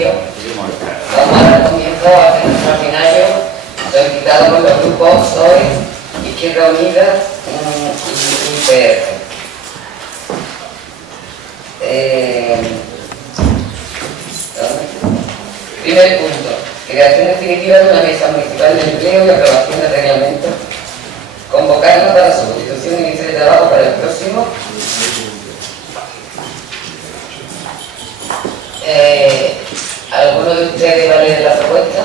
principio vamos a dar comienzo a este extraordinario solicitado por los grupos PSOE, Izquierda Unida y PR. Primer punto, creación definitiva de una mesa municipal de empleo y aprobación del reglamento. Convocarla para su constitución y inicio de trabajo para el próximo. ¿Alguno de ustedes va a leer la propuesta?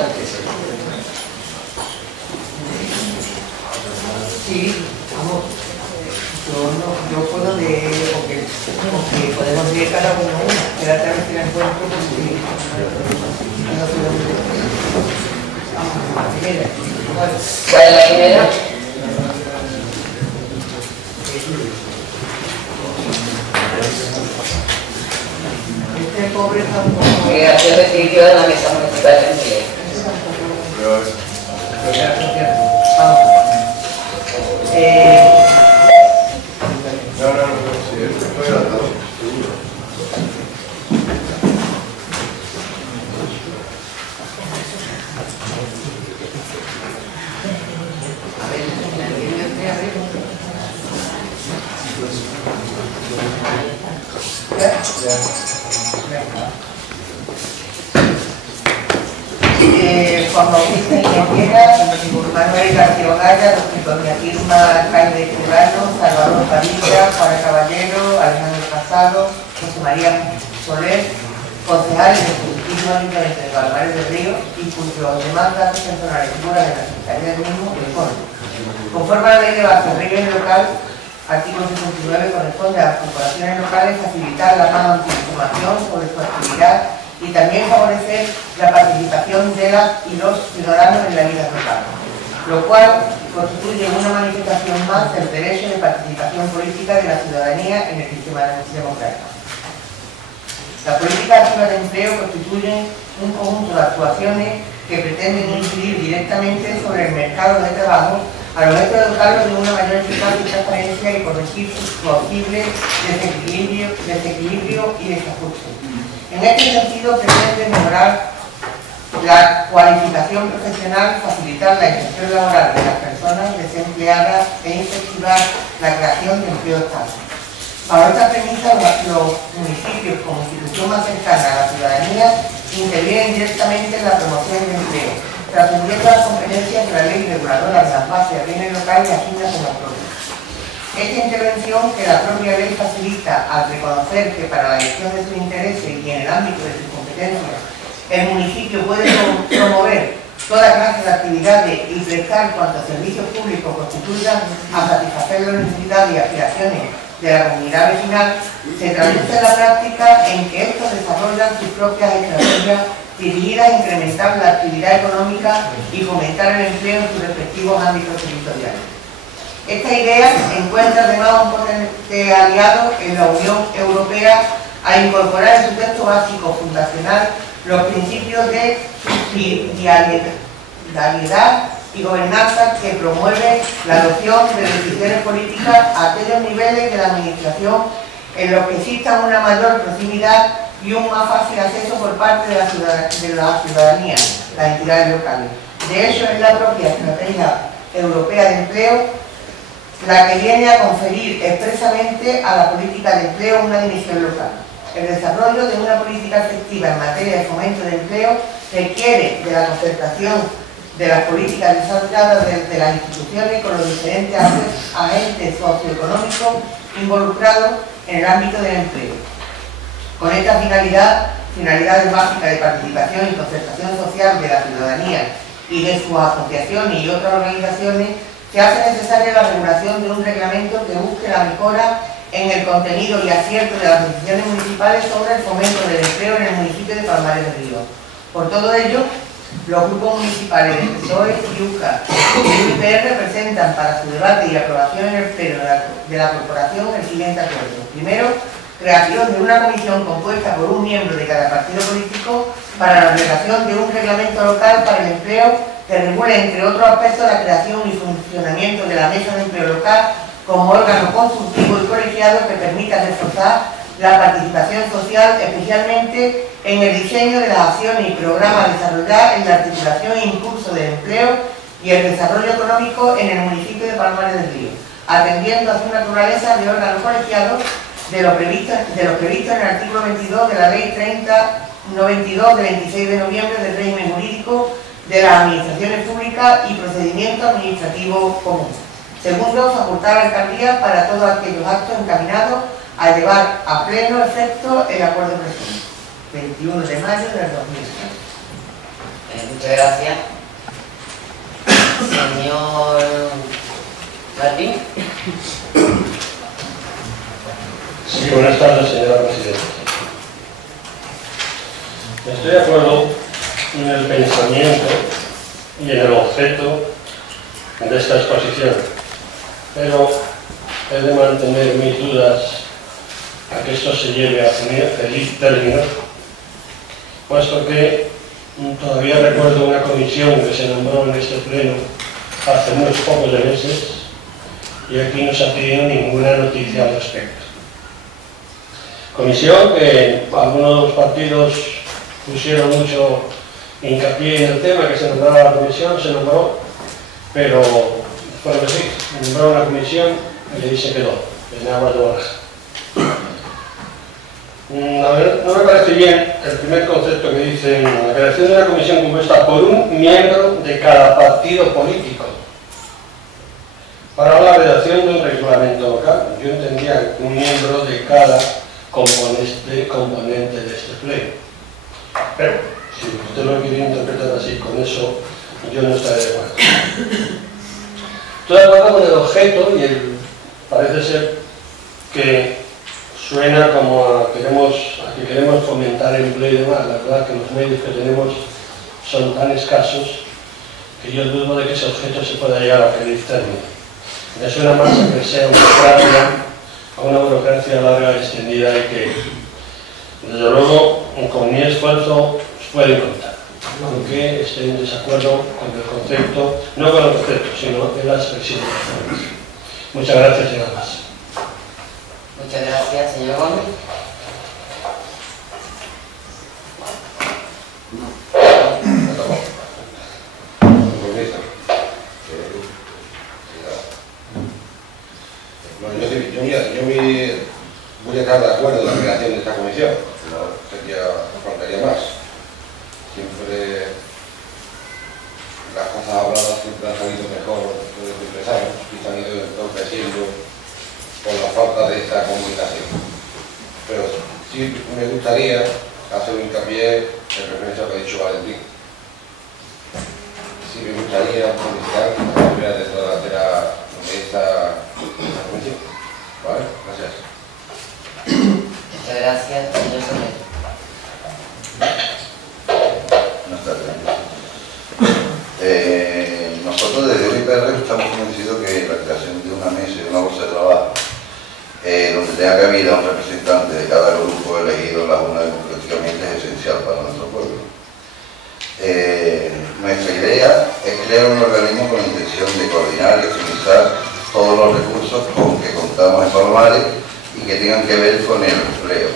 Sí, vamos. Yo puedo leer, porque podemos leer cada uno una. Espérate a ver si la encuentro, porque no sé dónde. Vamos, la primera. ¿Cuál es la primera? Este pobre está un poco... Creación definitiva de una mesa municipal de empleo. Vamos. Sí, estoy adaptado, seguro. Juan Bautista Iñiguera, Manuel García Ogaya, doña Irma Jaime Curano, Salvador Padilla, Juan Caballero, Alejandro Casado, José María Soler, concejales del Ejecutivo Ayuntamiento de Palmares del Río y cuyos demás datos personales figuran en la Secretaría del mismo y el fondo. Conforme a la ley de base del régimen local, artículo 69, corresponde a las corporaciones locales facilitar la más amplia información sobre su actividad y también favorecer la participación de las y los ciudadanos en la vida local, lo cual constituye una manifestación más del derecho de participación política de la ciudadanía en el sistema democrático. La política activa de empleo constituye un conjunto de actuaciones que pretenden incidir directamente sobre el mercado de trabajo al objeto de dotarlo de una mayor eficacia y transparencia y corregir posibles desequilibrio y desajuste. En este sentido, pretende mejorar la cualificación profesional, facilitar la inserción laboral de las personas desempleadas e incentivar la creación de empleo estable. Para esta premisa, los municipios como institución más cercana a la ciudadanía intervienen directamente en la promoción de empleo, trascendiendo las competencias de la ley reguladora de las bases de bienes locales y asigna como propia. Esta intervención que la propia ley facilita al reconocer que para la gestión de sus intereses y en el ámbito de sus competencias el municipio puede promover toda clase de actividades y prestar cuantos servicios públicos constituyan a satisfacer las necesidades y aspiraciones de la comunidad vecinal, se traduce en la práctica en que estos desarrollan sus propias estrategias dirigidas a incrementar la actividad económica y fomentar el empleo en sus respectivos ámbitos territoriales. Esta idea encuentra además un potente aliado en la Unión Europea a incorporar en su texto básico fundacional los principios de subsidiariedad y gobernanza que promueve la adopción de decisiones políticas a aquellos niveles de la administración en los que exista una mayor proximidad y un más fácil acceso por parte de la ciudadanía, las entidades locales. De hecho, es la propia Estrategia Europea de Empleo la que viene a conferir expresamente a la política de empleo una dimensión local. El desarrollo de una política efectiva en materia de fomento de empleo requiere de la concertación de las políticas desarrolladas desde las instituciones con los diferentes agentes socioeconómicos involucrados en el ámbito del empleo. Con esta finalidades básicas de participación y concertación social de la ciudadanía y de sus asociaciones y otras organizaciones, se hace necesaria la regulación de un reglamento que busque la mejora en el contenido y acierto de las decisiones municipales sobre el fomento del empleo en el municipio de Palmares del Río. Por todo ello, los grupos municipales de PSOE, UCA y UPR presentan para su debate y aprobación en el pleno de la corporación el siguiente acuerdo. Primero, creación de una comisión compuesta por un miembro de cada partido político para la redacción de un reglamento local para el empleo que regule, entre otros aspectos, la creación y funcionamiento de la mesa de empleo local como órgano consultivo y colegiado que permita reforzar la participación social, especialmente en el diseño de las acciones y programas a desarrollar en la articulación e impulso del empleo y el desarrollo económico en el municipio de Palomares del Río, atendiendo a su naturaleza de órgano colegiado de lo previsto en el artículo 22 de la Ley 3092 de 26 de noviembre del régimen jurídico de las administraciones públicas y procedimiento administrativo común. Segundo, facultar a la alcaldía para todos aquellos actos encaminados a llevar a pleno efecto el acuerdo presente. 21 de mayo del 2020. Muchas gracias. Señor Martín. Sí, buenas tardes, señora presidenta. Estoy de acuerdo en el pensamiento y en el objeto de esta exposición, pero he de mantener mis dudas a que esto se lleve a feliz término, puesto que todavía recuerdo una comisión que se nombró en este pleno hace unos pocos de meses y aquí no se ha tenido ninguna noticia al respecto. Comisión que algunos partidos pusieron mucho hincapié en el tema, que se nombraba la comisión, se nombró, pero bueno que sí, nombró una comisión y ahí se quedó, en aguas de borraja. No me parece bien el primer concepto que dicen la creación de una comisión compuesta por un miembro de cada partido político para la redacción de un reglamento local. Yo entendía un miembro de cada componente de este pleno, pero si usted lo quiere interpretar así, con eso yo no estaré de acuerdo. Estoy de acuerdo con el objeto y parece ser que suena como a que queremos fomentar el empleo y demás. La verdad es que los medios que tenemos son tan escasos que yo dudo de que ese objeto se pueda llegar a feliz término. Me suena más a que sea una burocracia larga, extendida y que, desde luego, con mi esfuerzo pueden contar, aunque esté en desacuerdo con el concepto, no con el concepto, sino en la expresión. Muchas gracias y nada más. Muchas gracias, señor Gómez. Bueno, yo voy a estar de acuerdo en la creación de esta comisión, no faltaría más. Siempre las cosas habladas siempre han salido mejor de lo que pensamos y se han ido entorpeciendo por la falta de esta comunicación. Pero sí me gustaría hacer un hincapié en referencia a lo que ha dicho Valentín. Sí me gustaría felicitar a la primera de esta comisión. ¿Vale? Gracias. Muchas gracias, señor Soler. Buenas tardes. Nosotros desde UIPR estamos convencidos que la creación de una mesa y de una bolsa de trabajo donde tenga cabida un representante de cada grupo elegido en la Junta democráticamente es esencial para nuestro pueblo. Nuestra idea es crear un organismo con la intención de coordinar y optimizar todos los recursos con que contamos en Palomares y que tengan que ver con el empleo,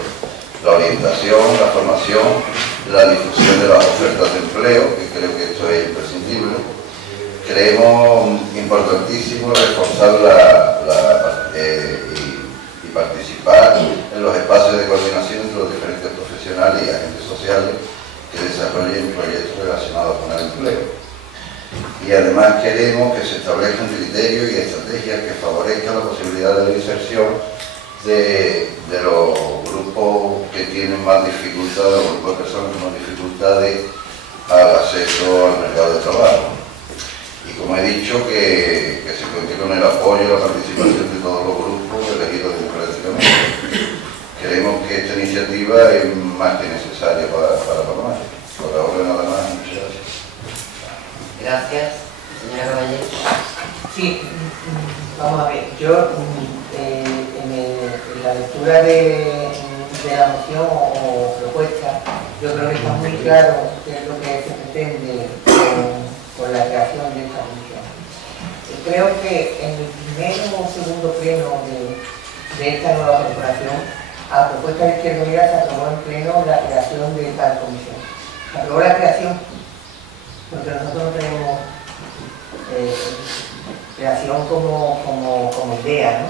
la orientación, la formación, la difusión de las ofertas de empleo, que creo que esto es imprescindible. Creemos importantísimo reforzar y participar en los espacios de coordinación entre los diferentes profesionales y agentes sociales que desarrollen proyectos relacionados con el empleo. Y además queremos que se establezcan criterios y estrategias que favorezcan la posibilidad de la inserción de los grupos que tienen más dificultades, los grupos de personas con más dificultades al acceso al mercado de trabajo. Y como he dicho, que se cuente con el apoyo y la participación de todos los grupos elegidos democráticamente. Creemos que esta iniciativa es más que necesaria para Palomares. Por ahora nada más, muchas gracias. Gracias, señora Caballero. Sí, vamos a ver, yo en la lectura de la moción o propuesta, yo creo que está muy claro qué es lo que se pretende con la creación de esta comisión. Creo que en el primer o segundo pleno de esta nueva corporación a propuesta de Izquierda Unida se aprobó en pleno la creación de tal comisión. Se aprobó la creación, porque nosotros no tenemos creación como idea, ¿no?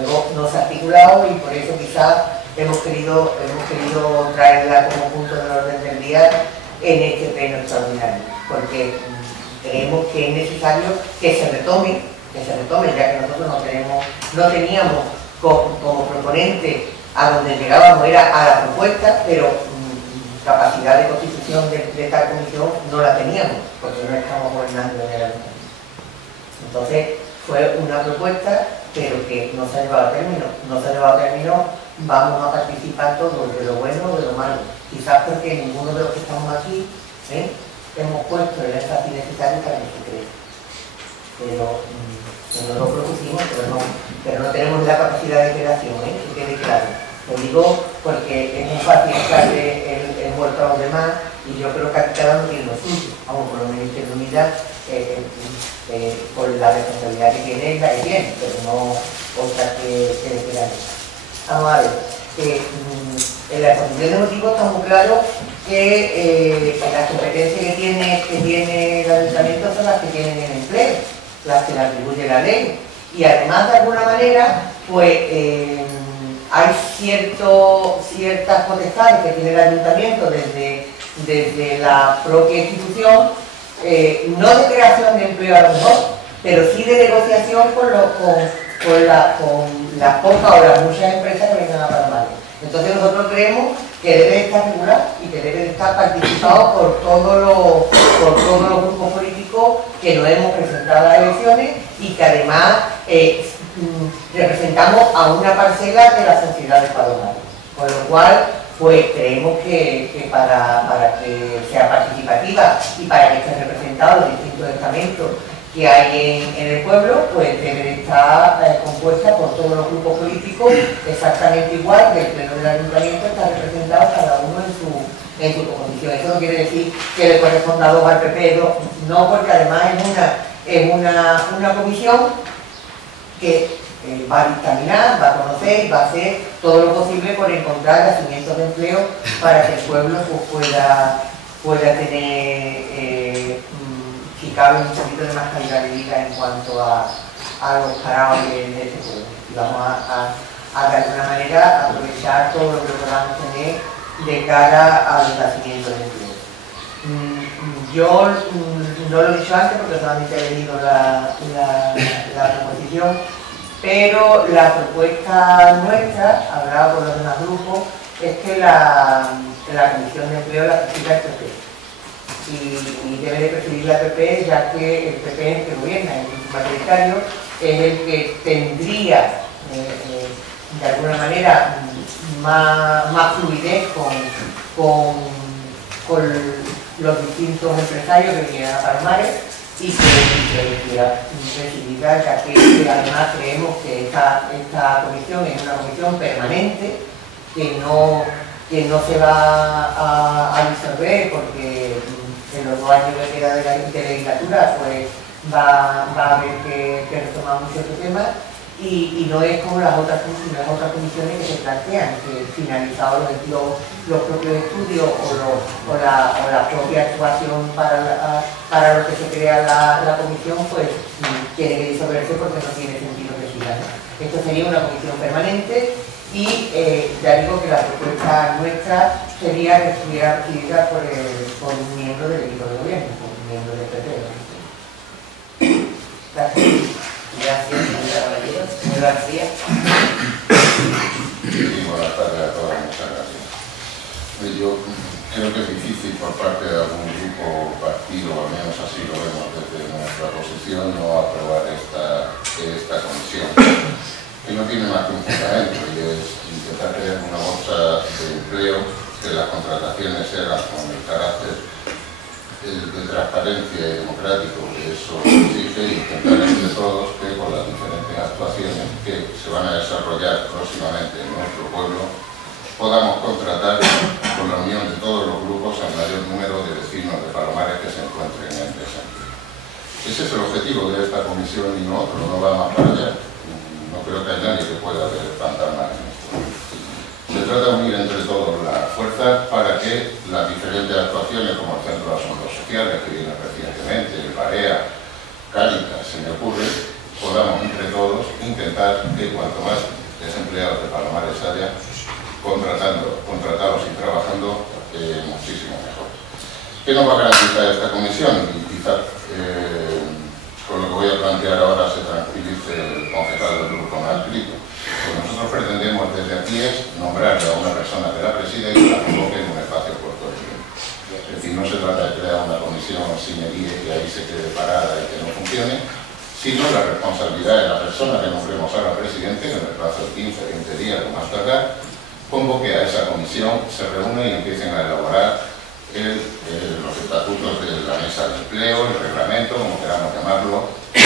Luego nos ha articulado y por eso quizás hemos querido traerla como punto del orden del día en este pleno extraordinario, porque creemos que es necesario que se retome, ya que nosotros no teníamos como proponente a donde llegábamos era a la propuesta, pero capacidad de constitución de tal comisión no la teníamos, porque no estamos gobernando en el ayuntamiento. Entonces fue una propuesta, pero que no se ha llevado a término. No se ha llevado a término, vamos a participar todos de lo bueno o de lo malo. Quizás porque ninguno de los que estamos aquí hemos puesto el énfasis necesario para que se cree. Pero no lo propusimos, pero no tenemos la capacidad de creación, que quede claro. Lo digo porque es muy fácil echarle el muerto a los demás y yo creo que cada uno tiene lo suyo. Vamos, por lo menos Izquierda Unida, por la responsabilidad que tiene, la que tiene, pero no otra que quede. Vamos a ver, en la exposición de motivos está muy claro que las competencias que tiene el ayuntamiento son las que tienen el empleo, las que le atribuye la ley. Y además, de alguna manera, pues hay ciertas potestades que tiene el ayuntamiento desde la propia institución, no de creación de empleo a lo mejor, pero sí de negociación con las pocas o las muchas empresas que vengan a Palomares. Entonces nosotros creemos que debe estar regulado y que debe de estar participado por todos los grupos políticos que nos hemos presentado a las elecciones y que además representamos a una parcela de la sociedad de Palomares. Con lo cual, pues creemos que para que sea participativa y para que estén representados los distintos estamentos que hay en el pueblo, pues debe de estar compuesta por todos los grupos políticos exactamente igual que el pleno del ayuntamiento está representado cada uno en su composición. Eso no quiere decir que le corresponda 2 al PP, no, porque además es una comisión que va a dictaminar, va a conocer y va a hacer todo lo posible por encontrar yacimientos de empleo para que el pueblo pues, pueda tener, si cabe, un poquito de más calidad de vida en cuanto a los parados de este pueblo. Y vamos a de alguna manera aprovechar todo lo que podamos tener de cara a los yacimientos de empleo. Yo no lo he dicho antes porque solamente he leído la proposición, pero la propuesta nuestra, hablada por los demás grupos, es que la Comisión de Empleo la presida el PP. Y debe de presidir la PP, ya que el PP es el que gobierna, el mayoritario es el que tendría, de alguna manera, más fluidez con los distintos empresarios que vinieran a Palomares y que debería presidirla, ya que además creemos que esta comisión es una comisión permanente que no se va a disolver porque en los 2 años que queda de legislatura pues va a haber que retomar mucho este tema y no es como las otras comisiones que se plantean, que finalizados los propios estudios o la propia actuación para lo que se crea la comisión, pues tiene que disolverse porque no tiene sentido que siga, ¿no? Esto sería una comisión permanente y ya digo que la propuesta nuestra sería que estuviera presidida por un miembro del equipo de gobierno, por un miembro del PP. Gracias. Gracias, señora Caballero. Señor García. Buenas tardes a todos, muchas gracias. Yo creo que es difícil por parte de algún grupo o partido, al menos así lo vemos desde nuestra posición, no aprobar esta comisión, que no tiene más que un fundamento, y es intentar crear una bolsa de empleo, que las contrataciones sean con el carácter de transparencia y democrático que eso exige, y intentar entre todos que con las diferentes actuaciones que se van a desarrollar próximamente en nuestro pueblo podamos contratar con la unión de todos los grupos al mayor número de vecinos de Palomares que se encuentren en desempleo. Ese es el objetivo de esta comisión y no otro, no va más para allá. No creo que haya nadie que pueda ver fantasmas en esto. Se fuerzas para que las diferentes actuaciones, como el Centro de Asuntos Sociales, que viene recientemente, el Barea, Cáritas, se me ocurre, podamos entre todos intentar que cuanto más desempleados de Palomares haya, contratados y trabajando, muchísimo mejor. ¿Qué nos va a garantizar esta comisión? Y quizás con lo que voy a plantear ahora se tranquilice el concejal del grupo más crítico. Pues nosotros pretendemos desde aquí es nombrarle a una persona que la preside y la convoque en un espacio corto de tiempo. Es decir, no se trata de crear una comisión sin que ahí se quede parada y que no funcione, sino la responsabilidad de la persona que nombremos a la presidente, que en el plazo de 15, 20 días o más tardar, convoque a esa comisión, se reúne y empiecen a elaborar los estatutos de la mesa de empleo, el reglamento, como queramos llamarlo, y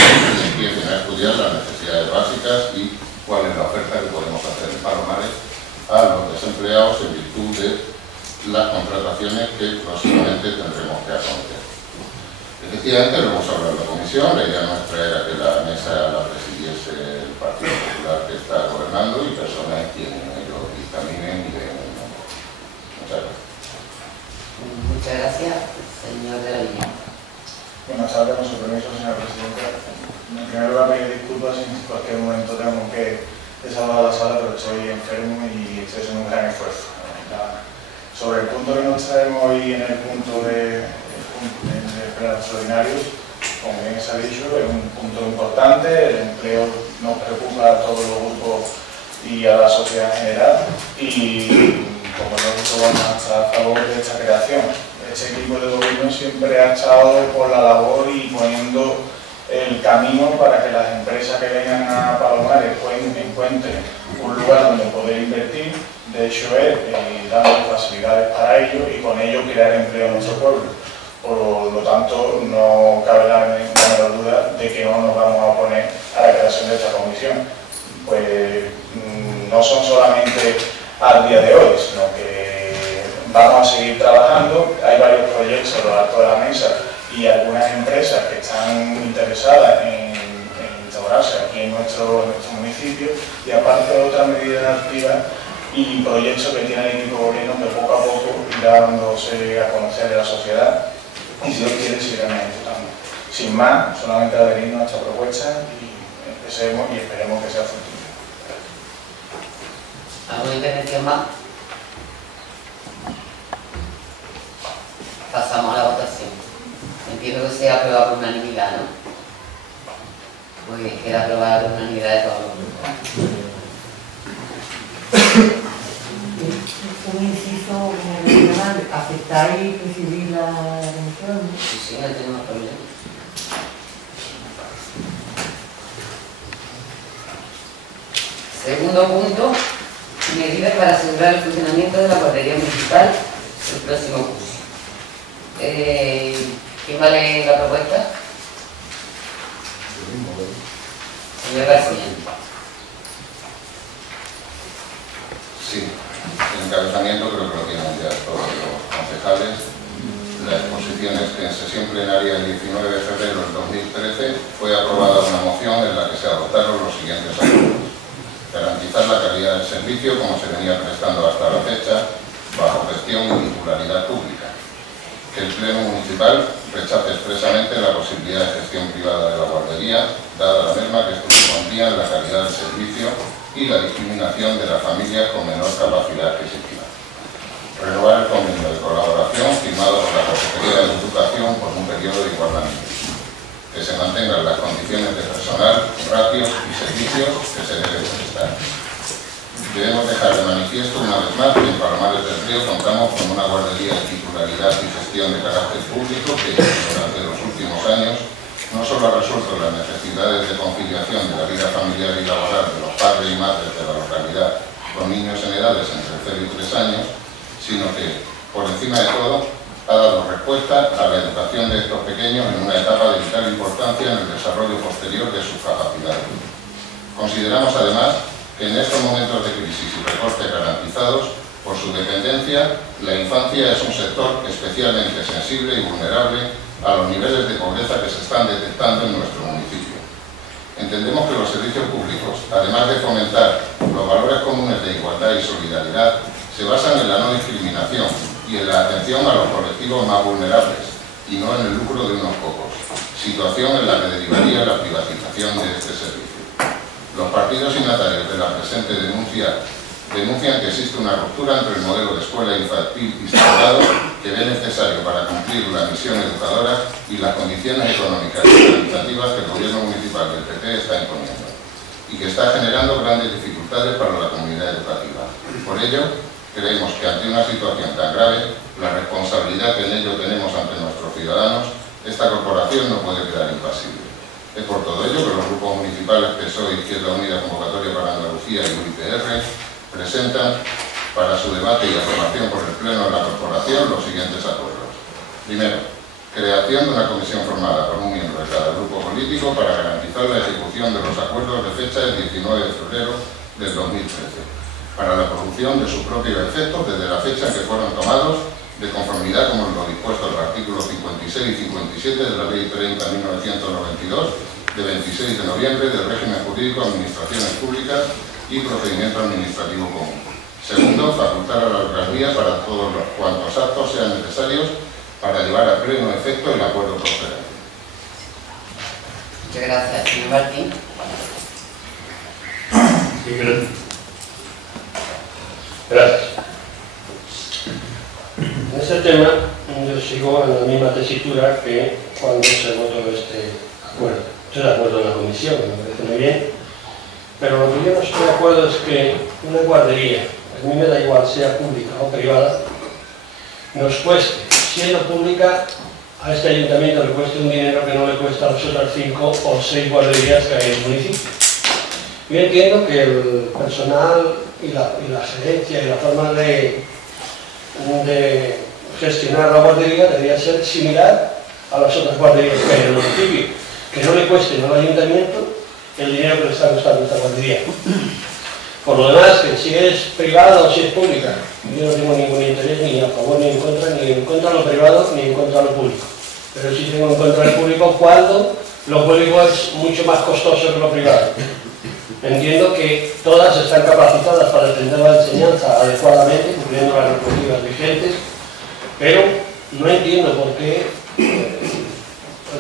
empiecen a estudiar las necesidades básicas y cuál es la oferta que podemos hacer en Palomares a los desempleados en virtud de las contrataciones que próximamente tendremos que acometer. Efectivamente, lo hemos hablado en la comisión, la idea nuestra era que la mesa la presidiese el Partido Popular que está gobernando y personas quienes ellos dictaminen y den el nombre. Muchas gracias. Muchas gracias, señor de la Línea. Buenas tardes, con su permiso, señora presidenta. En primer lugar, pedir disculpas si en cualquier momento tengo que desalojar la sala, pero estoy enfermo y estoy haciendo un gran esfuerzo. Sobre el punto que nos traemos hoy en el punto de plenos extraordinarios, como bien se ha dicho, es un punto importante. El empleo nos preocupa a todos los grupos y a la sociedad en general. Y como nosotros vamos a estar a favor de esta creación. Este equipo de gobierno siempre ha estado por la labor y poniendo el camino para que las empresas que vengan a Palomares encuentren un lugar donde poder invertir. De hecho, es dando facilidades para ello y con ello crear empleo en nuestro pueblo. Por lo tanto, no cabe la menor duda de que no nos vamos a oponer a la creación de esta comisión. Pues no son solamente al día de hoy, sino que vamos a seguir trabajando. Hay varios proyectos a lo largo de la mesa y algunas empresas que están interesadas en instaurarse aquí en nuestro municipio, y aparte otras medidas activas y proyectos que tiene el equipo de gobierno que poco a poco irá dándose a conocer de la sociedad y, si Dios quiere, se irán ejecutando. Sin más, solamente adherirnos a esta propuesta y empecemos y esperemos que sea fructífero. ¿Alguna intervención más? Pasamos a la votación. Entiendo que sea aprobada por unanimidad, ¿no? Muy bien, queda aprobada por unanimidad de todos los grupos. Un inciso regional, ¿aceptáis presidir la comisión? Sí, no tenemos problema. Segundo punto, medidas para asegurar el funcionamiento de la guardería municipal el próximo curso. ¿Quién va a leer la propuesta? Señor García. Sí, el encabezamiento creo que lo tienen ya todos los concejales. La exposición es que en sesión plenaria del 19 de febrero del 2013 fue aprobada una moción en la que se adoptaron los siguientes acuerdos. Garantizar la calidad del servicio como se venía prestando hasta la fecha, bajo gestión y titularidad pública. Que el Pleno Municipal rechace expresamente la posibilidad de gestión privada de la guardería, dada la misma que esto supondría en la calidad del servicio y la discriminación de las familias con menor capacidad adquisitiva. Renovar el convenio de colaboración firmado por la Consejería de Educación por un periodo de igualdad. Que se mantengan las condiciones de personal, ratios y servicios que se deben prestar. Debemos dejar de manifiesto una vez más que en Palomares del Río contamos con una guardería de titularidad y gestión de carácter público que durante los últimos años no solo ha resuelto las necesidades de conciliación de la vida familiar y laboral de los padres y madres de la localidad con niños en edades entre 0 y 3 años, sino que, por encima de todo, ha dado respuesta a la educación de estos pequeños en una etapa de vital importancia en el desarrollo posterior de sus capacidades. Consideramos además que en estos momentos de crisis y recortes garantizados por su dependencia, la infancia es un sector especialmente sensible y vulnerable a los niveles de pobreza que se están detectando en nuestro municipio. Entendemos que los servicios públicos, además de fomentar los valores comunes de igualdad y solidaridad, se basan en la no discriminación y en la atención a los colectivos más vulnerables, y no en el lucro de unos pocos, situación en la que derivaría la privatización de este servicio. Los partidos signatarios de la presente denuncian que existe una ruptura entre el modelo de escuela infantil instaurado que ve necesario para cumplir la misión educadora y las condiciones económicas y organizativas que el gobierno municipal del PP está imponiendo, y que está generando grandes dificultades para la comunidad educativa. Por ello, creemos que ante una situación tan grave, la responsabilidad que en ello tenemos ante nuestros ciudadanos, esta corporación no puede quedar impasible. Es por todo ello que los grupos municipales PSOE, Izquierda Unida, Convocatoria para Andalucía y UIPR presentan para su debate y aprobación por el Pleno de la Corporación los siguientes acuerdos. Primero, creación de una comisión formada por un miembro de cada grupo político para garantizar la ejecución de los acuerdos de fecha del 19 de febrero del 2013, para la producción de sus propios efectos desde la fecha en que fueron tomados, de conformidad con lo dispuesto en los artículos 56 y 57 de la Ley 30/1992, de 26 de noviembre del régimen jurídico de administraciones públicas y procedimiento administrativo común. Segundo, facultar a la alcaldía para todos los cuantos actos sean necesarios para llevar a pleno efecto el acuerdo procedente. Muchas gracias, señor Martín. Gracias. En este tema yo sigo en la misma tesitura que cuando se votó este acuerdo. Estoy de acuerdo en la comisión, me parece muy bien, pero lo que yo no estoy de acuerdo es que una guardería, a mí me da igual sea pública o privada, nos cueste, siendo pública, a este ayuntamiento le cueste un dinero que no le cuesta a las otras 5 o 6 guarderías que hay en el municipio. Yo entiendo que el personal y la gerencia y la forma de gestionar la guardería debería ser similar a las otras guarderías que hay en el municipio, que no le cueste al ayuntamiento el dinero que le está costando esta guardería. Por lo demás, que si es privada o si es pública, yo no tengo ningún interés ni a favor ni en contra de lo privado ni en contra de lo público. Pero sí tengo en contra del público cuando lo público es mucho más costoso que lo privado. Entiendo que todas están capacitadas para atender la enseñanza adecuadamente, cumpliendo las normativas vigentes, pero no entiendo por qué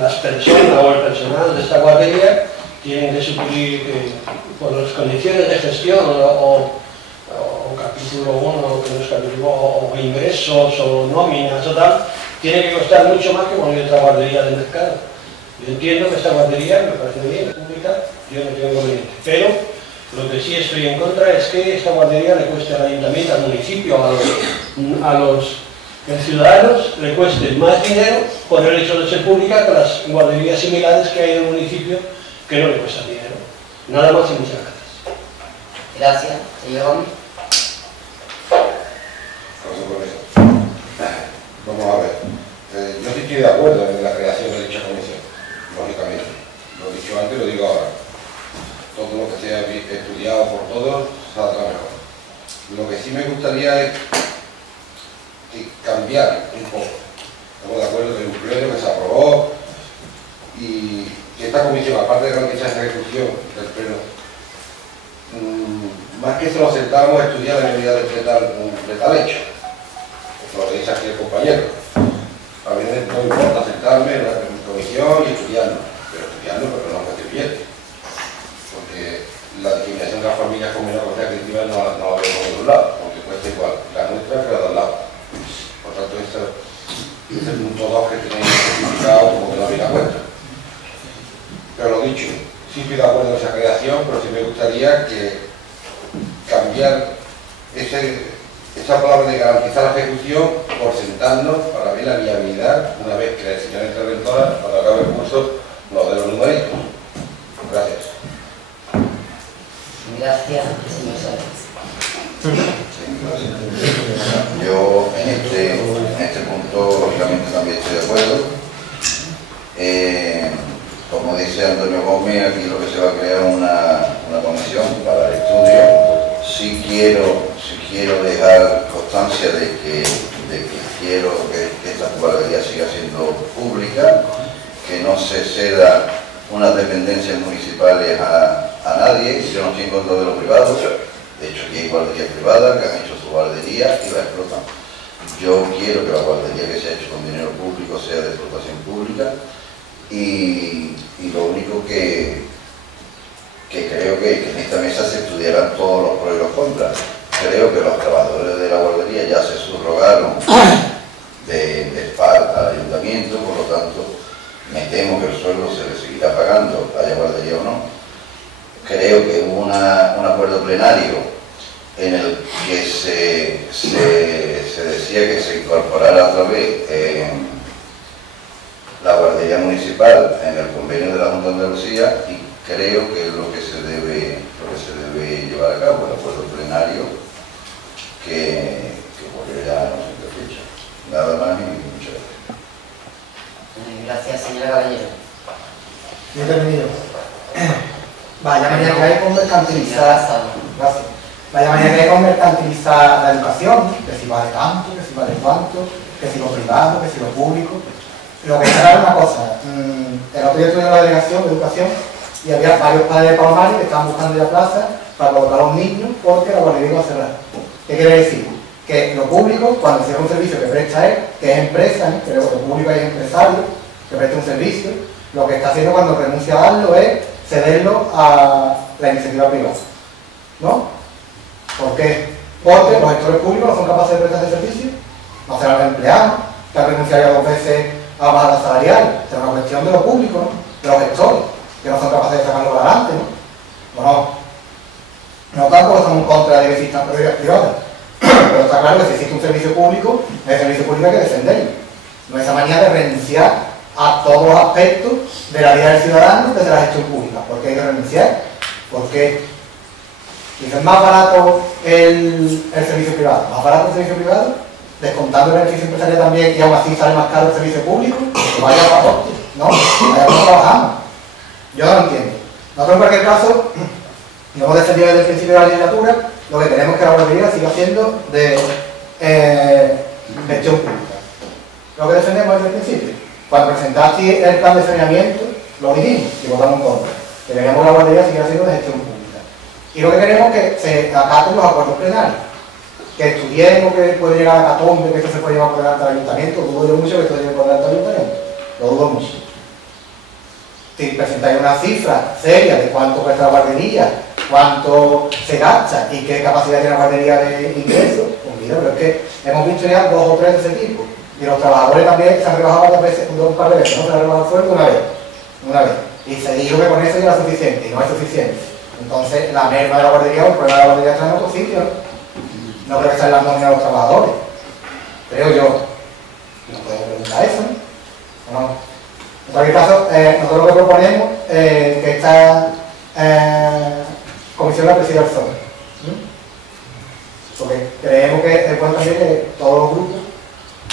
las personas o el personal de esta guardería tienen que suplir por las condiciones de gestión o capítulo 1, que no es capítulo, o ingresos o nóminas o tal, tiene que costar mucho más que cualquier otra guardería del mercado. Yo entiendo que esta guardería me parece bien, es pública, yo no tengo inconveniente, pero lo que sí estoy en contra es que esta guardería le cueste al ayuntamiento, al municipio, a los ciudadanos, le cueste más dinero por el hecho de ser pública que las guarderías similares que hay en el municipio que no le cuestan dinero. Nada más y muchas gracias. Gracias, señor Gómez. Vamos a ver. Yo sí estoy de acuerdo en la creación de dicha comisión, lógicamente. Lo he dicho antes y lo digo ahora. Todo lo que sea estudiado por todos saldrá mejor. Lo que sí me gustaría es cambiar un poco. Estamos de acuerdo en un pleno que se aprobó y que esta comisión, aparte de garantizar esa ejecución del pleno, más que solo sentamos a estudiar la medida de tal hecho. Lo que dice aquí el compañero. A mí no importa sentarme en una comisión y estudiarlo, pero no constituyente. Porque la discriminación de las familias con menor capacidad adquisitiva no la vemos de otro lado, porque cuesta igual la nuestra que la de al lado. Por tanto, ese es el punto 2 que tenéis justificado como que no había cuenta. Pero lo dicho, sí estoy de acuerdo en esa creación, pero sí me gustaría que cambiar esa palabra de garantizar la ejecución por sentarnos para ver la viabilidad una vez que la señora interventora, cuando acabe el curso, nos dé los numeritos. Gracias. Gracias, señor Sáenz. Yo en este punto lógicamente también estoy de acuerdo. Como dice Antonio Gómez, aquí lo que se va a crear una comisión para el estudio. Sí quiero dejar constancia de que quiero que esta guardería siga siendo pública, que no se ceda unas dependencias municipales a nadie. Yo no estoy en contra de los privados. De hecho, aquí hay guarderías privadas que han hecho su guardería y la explotan. Yo quiero que la guardería que se ha hecho con dinero público sea de explotación pública y lo único que creo que en esta mesa se estudiarán todos los pros y los contras. Creo que los trabajadores de la guardería ya se subrogaron de falta al ayuntamiento, por lo tanto me temo que el sueldo se les seguirá pagando, haya guardería o no. Creo que hubo un acuerdo plenario en el que se decía que se incorporara otra vez la guardería municipal en el convenio de la Junta de Andalucía y creo que es lo que se debe llevar a cabo, el acuerdo plenario que ocurrió ya no sé qué fecha. Nada más y muchas gracias. Gracias, señora Caballero. Yo he terminado. Vaya manera que hay con mercantilizar. Gracias. Vaya manera que hay con mercantilizar la educación, que si vale tanto, que si vale cuánto, que si lo privado, que si lo público. Lo que está es una cosa. El otro día estuve en la delegación de educación y había varios padres de Palomares que estaban buscando ya plaza para colocar a los niños porque la guardería iba a cerrar. ¿Qué quiere decir? Que lo público, cuando cierra un servicio que presta él, que es empresa, ¿no? Pero lo público es empresario, que presta un servicio, lo que está haciendo cuando renuncia a darlo es cederlo a la iniciativa privada. ¿No? ¿Por qué? Porque los gestores públicos no son capaces de prestar ese servicio, no serán los empleados, que han renunciado ya 2 veces a bajadas salariales. Es una cuestión de lo público, ¿no? De los gestores, que no son capaces de sacarlo para adelante, ¿no? Bueno, no tampoco estamos en contra de que existan propiedades privadas, pero está claro que si existe un servicio público, el servicio público hay que defenderlo. No es esa manera de renunciar a todos los aspectos de la vida del ciudadano desde la gestión pública. ¿Por qué hay que renunciar? Porque es más barato el servicio privado. Más barato el servicio privado, descontando el beneficio empresarial también, y aún así sale más caro el servicio público. Vaya para otro, ¿no? Vaya como trabajamos. Yo no lo entiendo. Nosotros en cualquier caso, no hemos defendido desde el principio de la legislatura, lo que tenemos que la guardería siga haciendo de gestión pública. Lo que defendemos desde el principio. Cuando presentaste el plan de saneamiento, lo dijimos y votamos en contra. Que queríamos la guardería siga haciendo de gestión pública. Y lo que queremos es que se acaten los acuerdos plenarios. Que estudiemos que puede llegar a catombe, que esto se puede llevar por delante al ayuntamiento. Dudo yo mucho que esto llegue por delante al ayuntamiento. Lo dudo mucho. Si presentáis una cifra seria de cuánto cuesta la guardería, cuánto se gasta y qué capacidad tiene la guardería de ingresos, pues mira, pero es que hemos visto ya 2 o 3 de ese tipo. Y los trabajadores también se han rebajado 2 veces, un par de veces, ¿no? Se han rebajado el sueldo una vez. Y se dijo que con eso ya era suficiente, y no es suficiente. Entonces, la merma de la guardería o el problema de la guardería está en otro sitio, ¿no? No creo que sea en la nómina de los trabajadores. Creo yo. No podemos preguntar eso, ¿no? No. En cualquier caso, nosotros lo que proponemos es que esta comisión la presida el PSOE. Porque creemos que es bueno también que todos los grupos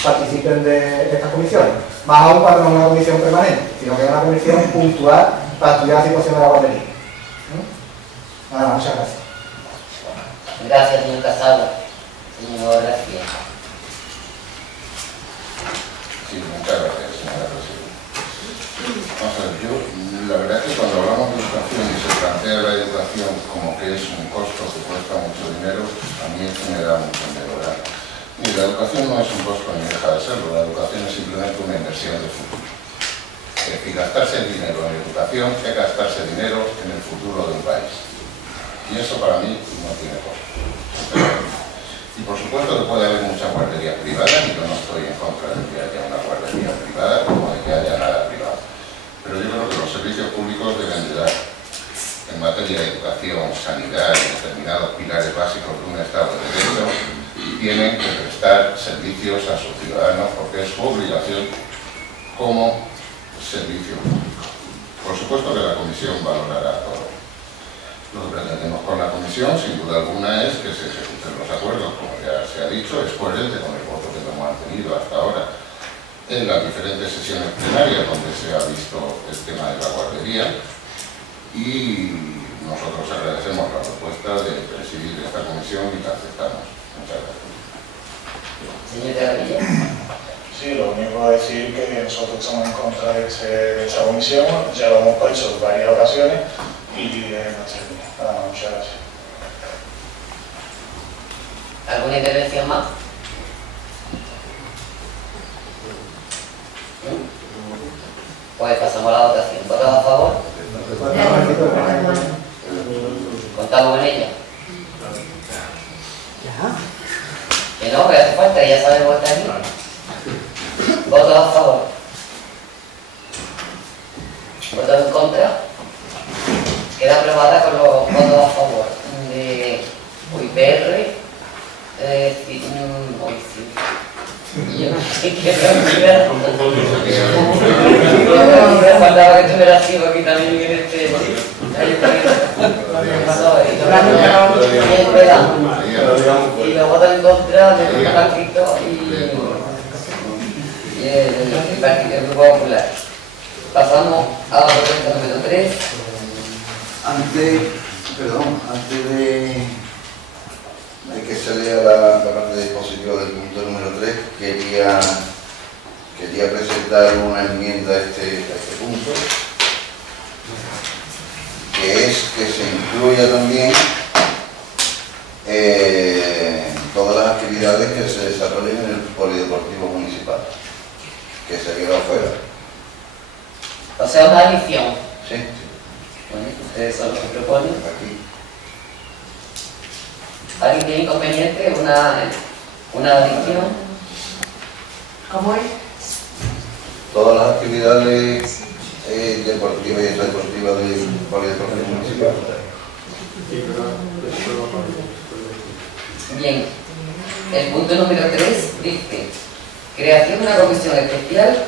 participen de estas comisiones. Más aún cuando no es una comisión permanente, sino que es una comisión puntual para estudiar la situación de la guardería. Nada más, muchas gracias. Gracias, señor Casado. Señor García. Sí, muchas gracias, señora presidenta. Vamos a ver, yo, la verdad es que cuando hablamos de educación y se plantea la educación como que es un costo que cuesta mucho dinero, a mí eso me da mucho miedo, ¿verdad? Y la educación no es un costo ni deja de serlo, la educación es simplemente una inversión de futuro. Es decir, gastarse dinero en educación es gastarse dinero en el futuro de un país. Y eso para mí no tiene costo. Y por supuesto que puede haber muchas guarderías privadas, y yo no estoy en contra de que haya una guardería privada como de que haya nada privado. Pero yo creo que los servicios públicos deben de dar, en materia de educación, sanidad y determinados pilares básicos de un Estado de Derecho, tienen que prestar servicios a sus ciudadanos porque es su obligación como servicio público. Por supuesto que la Comisión valorará todo. Lo que pretendemos con la Comisión, sin duda alguna, es que se ejecuten los acuerdos, como ya se ha dicho, es coherente con el voto que hemos mantenido hasta ahora en las diferentes sesiones plenarias donde se ha visto el tema de la guardería, y nosotros agradecemos la propuesta de presidir esta comisión y la aceptamos. Muchas gracias. Señor García. Sí, lo único es decir que nosotros estamos en contra de esta comisión, ya lo hemos hecho en varias ocasiones y no sé, nada más, muchas gracias. ¿Alguna intervención más? Pues pasamos a la votación. ¿Votos a favor? ¿Contamos con ella? Que no, que hace falta, ya sabemos estar aquí. ¿Votos a favor? ¿Votos en contra? Queda aprobada con los votos a favor de UIPR, me faltaba que estuviera activo aquí también en este y los votos en contra del Francisco y el Grupo Popular. Pasamos a la propuesta número 3. Antes de que se lea la parte dispositiva del punto número 3, quería presentar una enmienda a este punto, que es que se incluya también todas las actividades que se desarrollen en el polideportivo municipal, que se queda fuera. O sea, una adición. Sí. Bueno, ustedes son los que proponen. Aquí. ¿Alguien tiene inconveniente? ¿Una adición? ¿Cómo es? Todas las actividades deportivas y extradeportivas del polideportivo municipal. Bien. El punto número 3 dice: creación de una comisión especial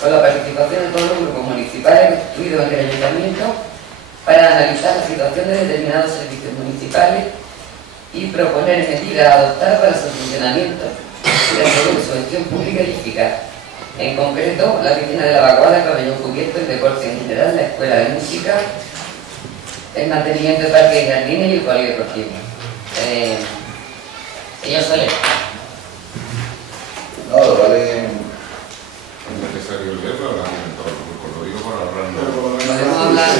con la participación de todos los grupos municipales constituidos en el ayuntamiento para analizar la situación de determinados servicios municipales y proponer medidas a adoptar para su funcionamiento de su gestión pública y eficaz. En concreto, la piscina de la Vaguada, el pabellón cubierto, el deporte en general, la escuela de música, el mantenimiento de parques y jardines y el polideportivo. Señor Soler. No, vale. Es necesario leerlo, lo digo por ahorrarnos. Podemos hablar,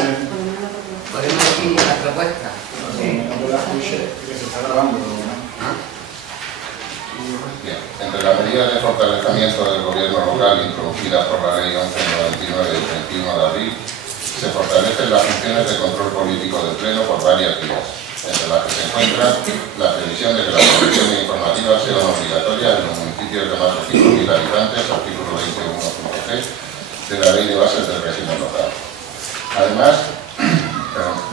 podemos decir las propuestas. Sí, no la escuche, que se está grabando. Bien, entre las medidas de fortalecimiento del gobierno local introducidas por la Ley 1199 del 31 de abril, se fortalecen las funciones de control político del Pleno por varias vías, entre las que se encuentra la previsión de que las comisiones informativas sean obligatorias en los municipios de más de 5.000 habitantes, artículo 21.c de la Ley de Bases del Régimen Local. Además,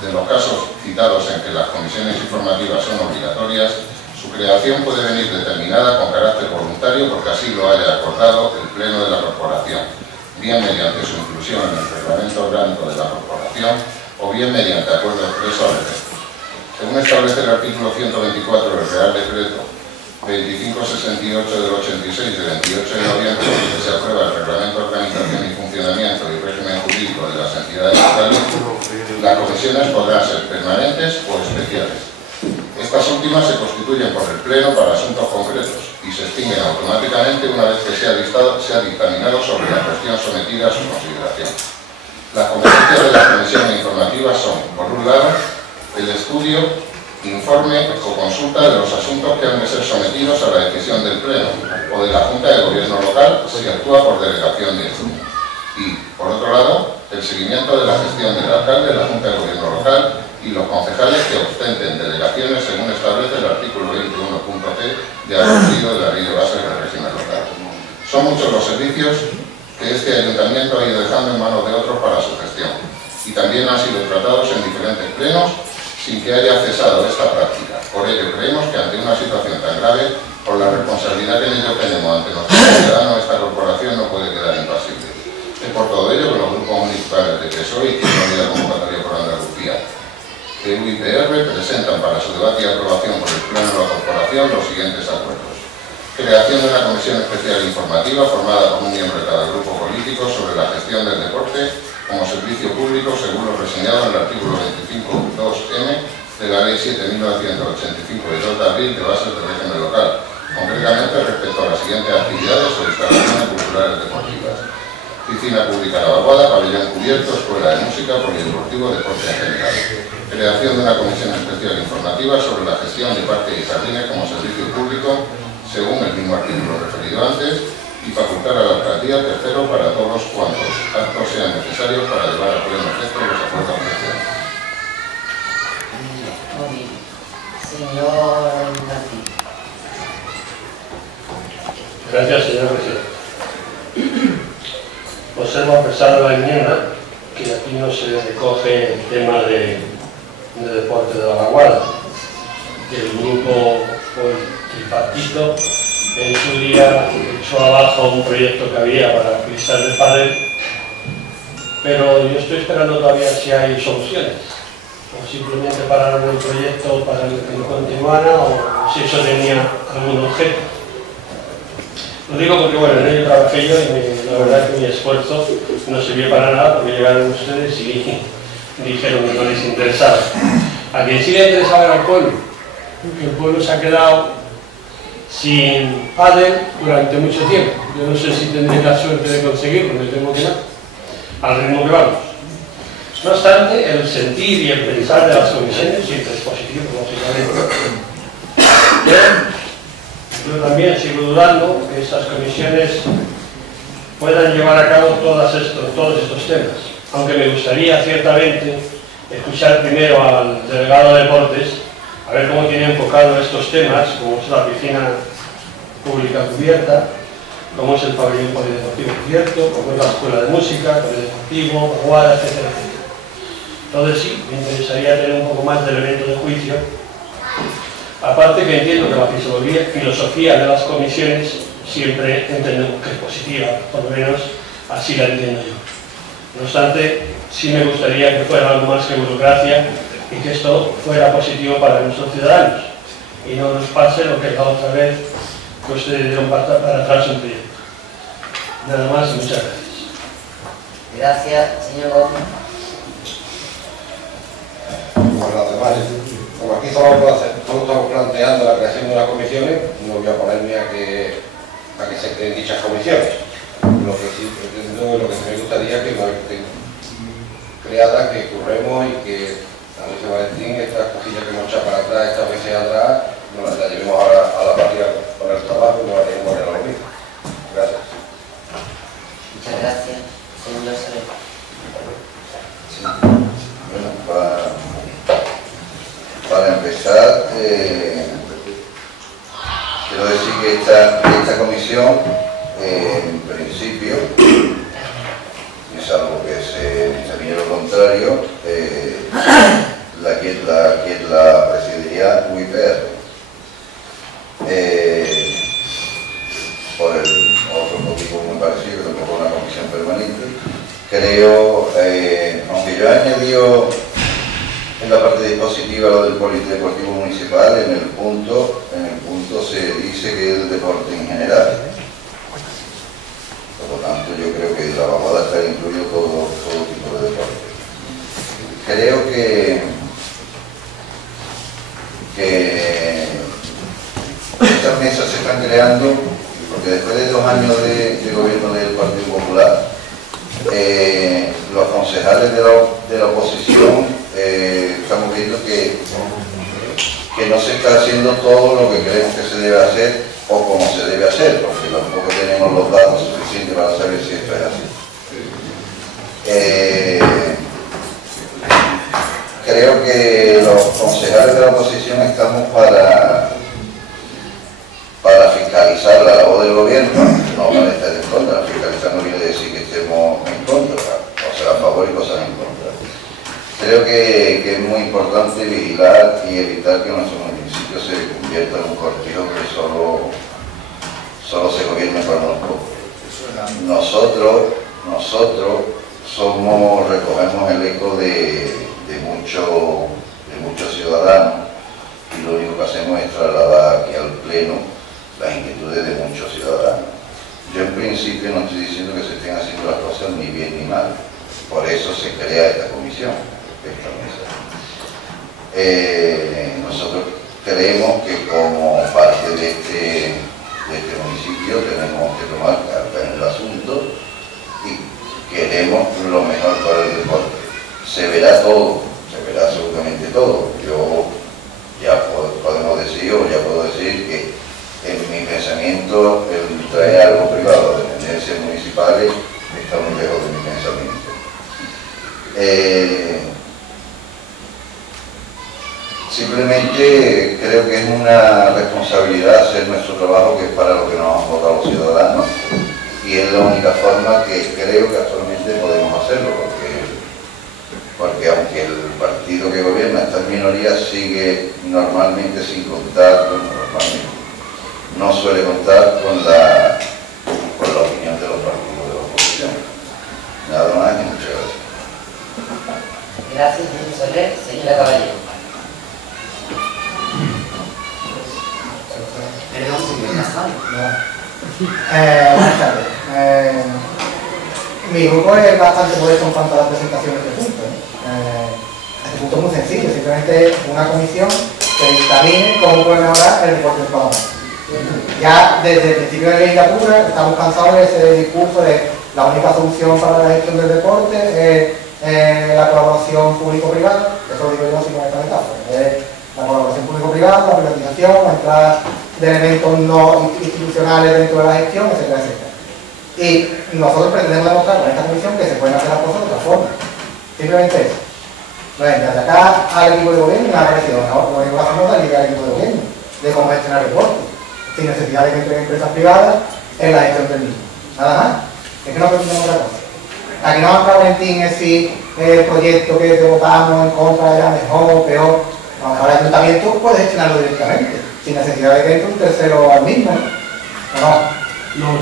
de los casos citados en que las comisiones informativas son obligatorias, su creación puede venir determinada con carácter voluntario porque así lo haya acordado el Pleno de la Corporación, bien mediante su inclusión en el Reglamento Orgánico de la Corporación o bien mediante acuerdo expreso al efecto. Según establece el artículo 124 del Real Decreto 2568 del 86 de 28 de noviembre, donde se aprueba el Reglamento de Organización y Funcionamiento y Régimen Jurídico de las entidades locales, las comisiones podrán ser permanentes o especiales. Estas últimas se constituyen por el Pleno para asuntos concretos y se extinguen automáticamente una vez que sea dictaminado sobre la cuestión sometida a su consideración. Las competencias de las comisiones informativas son, por un lado, el estudio, informe o consulta de los asuntos que han de ser sometidos a la decisión del Pleno o de la Junta de Gobierno Local si actúa por delegación de este. Y, por otro lado, el seguimiento de la gestión del alcalde de la Junta de Gobierno Local y los concejales que ostenten delegaciones según establece el artículo 21.c de aludido de la Ley de Bases del Régimen Local. Son muchos los servicios que este ayuntamiento ha ido dejando en manos de otros para su gestión y también han sido tratados en diferentes plenos sin que haya cesado esta práctica. Por ello creemos que ante una situación tan grave, por la responsabilidad que en ello tenemos ante nuestros ciudadanos, esta corporación no puede quedar impasible. Es por todo ello que los grupos municipales de PSOE y Izquierda Convocatoria por Andalucía de UIPR presentan para su debate y aprobación por el Pleno de la Corporación los siguientes acuerdos. Creación de una comisión especial informativa formada por un miembro de cada grupo político sobre la gestión del deporte como servicio público según lo reseñado en el artículo 25.2m de la Ley 7.1985 de 2 de abril de Bases del Régimen Local, concretamente respecto a las siguientes actividades o instalaciones culturales deportivas: piscina pública de la Vaguada, pabellón cubierto, escuela de música, polideportivo, deporte en general. Creación de una comisión especial informativa sobre la gestión de parques y jardines como servicio público, según el mismo artículo referido antes, y facultar a la alcaldía tercero para todos cuantos actos sean necesarios para llevar a pleno efecto los acuerdos mencionados. Muy bien. Señor Martín. Gracias, señor presidente. Observo, a pesar de la enmienda, que aquí no se recoge el tema de deporte de la vaguada. El grupo, tripartito, en su día echó abajo un proyecto que había para cristal de pádel, pero yo estoy esperando todavía si hay soluciones, o simplemente pararon el proyecto para que no continuara, o si eso tenía algún objeto. Lo digo porque, bueno, en ello trabajé yo y la verdad que mi esfuerzo no sirvió para nada porque llegaron ustedes y dijeron que no les interesaba. A quien sí le interesaba era al pueblo, porque el pueblo se ha quedado sin pádel durante mucho tiempo. Yo no sé si tendré la suerte de conseguirlo, me temo que no, al ritmo que vamos. No obstante, el sentir y el pensar de las comisiones siempre es positivo, lógicamente. Yo también sigo dudando que estas comisiones puedan llevar a cabo todos estos temas, aunque me gustaría ciertamente escuchar primero al delegado de deportes a ver cómo tiene enfocado estos temas, como es la piscina pública cubierta, cómo es el pabellón polideportivo cubierto, cómo es la escuela de música, polideportivo, vaguada, etcétera, etcétera. Entonces sí, me interesaría tener un poco más de elementos de juicio. Aparte que entiendo que la filosofía de las comisiones siempre entendemos que es positiva, por lo menos así la entiendo yo. No obstante, sí me gustaría que fuera algo más que burocracia y que esto fuera positivo para nuestros ciudadanos y no nos pase lo que la otra vez que ustedes dieron para atrás un proyecto. Nada más y muchas gracias. Gracias, señor Gómez. Por las demás, como aquí solo estamos planteando la creación de unas comisiones, no voy a ponerme a que se creen dichas comisiones. Lo que sí pretendo, lo que me gustaría que una vez que creada, que curremos y que a Luis Valentín, estas cosillas que hemos echado para atrás, estas veces atrás, nos las llevemos a la partida con el trabajo y nos las llevemos a lo mismo. Gracias. Muchas gracias, señor Soler. Sí. Bueno, para empezar, quiero decir que esta comisión, en principio, y salvo que se mire lo contrario, quien la presidiría UIPR. Por el otro motivo muy parecido, que tampoco es una comisión permanente, creo, aunque yo he añadido en la parte dispositiva lo del polideportivo municipal, en el punto se dice que es el deporte en general. Por lo tanto, yo creo que la vaguada está incluido todo tipo de deporte. Creo que estas mesas se están creando porque después de 2 años de gobierno del Partido Popular, los concejales de la oposición estamos viendo que no se está haciendo todo lo que creemos que se debe hacer o como se debe hacer, porque tampoco tenemos los datos suficientes para saber si esto es así. Creo que los concejales de la oposición estamos para fiscalizar la labor del gobierno, no para estar en contra. Fiscalizar no quiere decir que estemos en contra, cosas a favor y cosas en contra. Creo que es muy importante vigilar y evitar que nuestro municipio se convierta en un cortijo que solo se gobierne para unos pocos. Nosotros recogemos el eco de muchos ciudadanos y lo único que hacemos es trasladar aquí al Pleno las inquietudes de muchos ciudadanos. Yo en principio no estoy diciendo que se estén haciendo las cosas ni bien ni mal, por eso se crea esta comisión, esta mesa. Nosotros creemos que como parte de este municipio tenemos que tomar cartas en el asunto y queremos lo mejor para el deporte. Se verá todo, se verá absolutamente absolutamente todo. Yo ya podemos decir, o ya puedo decir que en mi pensamiento el traer algo privado a dependencias municipales está muy lejos de mi pensamiento. Simplemente creo que es una responsabilidad hacer nuestro trabajo, que es para lo que nos han votado los ciudadanos, y es la única forma que creo que actualmente podemos hacerlo, porque aunque el partido que gobierna está en minoría, sigue normalmente sin contar, bueno, normalmente no suele contar con la opinión de los partidos de la oposición. Nada más y muchas gracias. Gracias, señor Soler. Señora Caballero. Perdón, señor Casal. Buenas tardes. Mi grupo es bastante modesto en cuanto a la presentación de este punto. Este punto es muy sencillo, simplemente una comisión que dictamine cómo puede mejorar el deporte del Parlamento. Ya desde el principio de ley pura estamos cansados de ese discurso de la única solución para la gestión del deporte es la colaboración público-privada. Eso lo digo yo así con esta metáfora. La colaboración público-privada, la privatización, la entrada de elementos no institucionales dentro de la gestión, etcétera, etcétera. Y nosotros pretendemos demostrar con esta comisión que se pueden hacer las cosas de otra forma. Simplemente eso. Desde acá al equipo de gobierno me ha parecido mejor, lo único que hacemos es ayudar al equipo de gobierno de cómo gestionar el deporte, sin necesidad de que entren empresas privadas en la gestión del mismo. Nada más. Es que no pretendemos otra cosa. Aquí no vamos a Valentín es si el proyecto que votamos en contra era mejor o peor. Ahora el ayuntamiento puede gestionarlo directamente, sin necesidad de que entre un tercero al mismo. No.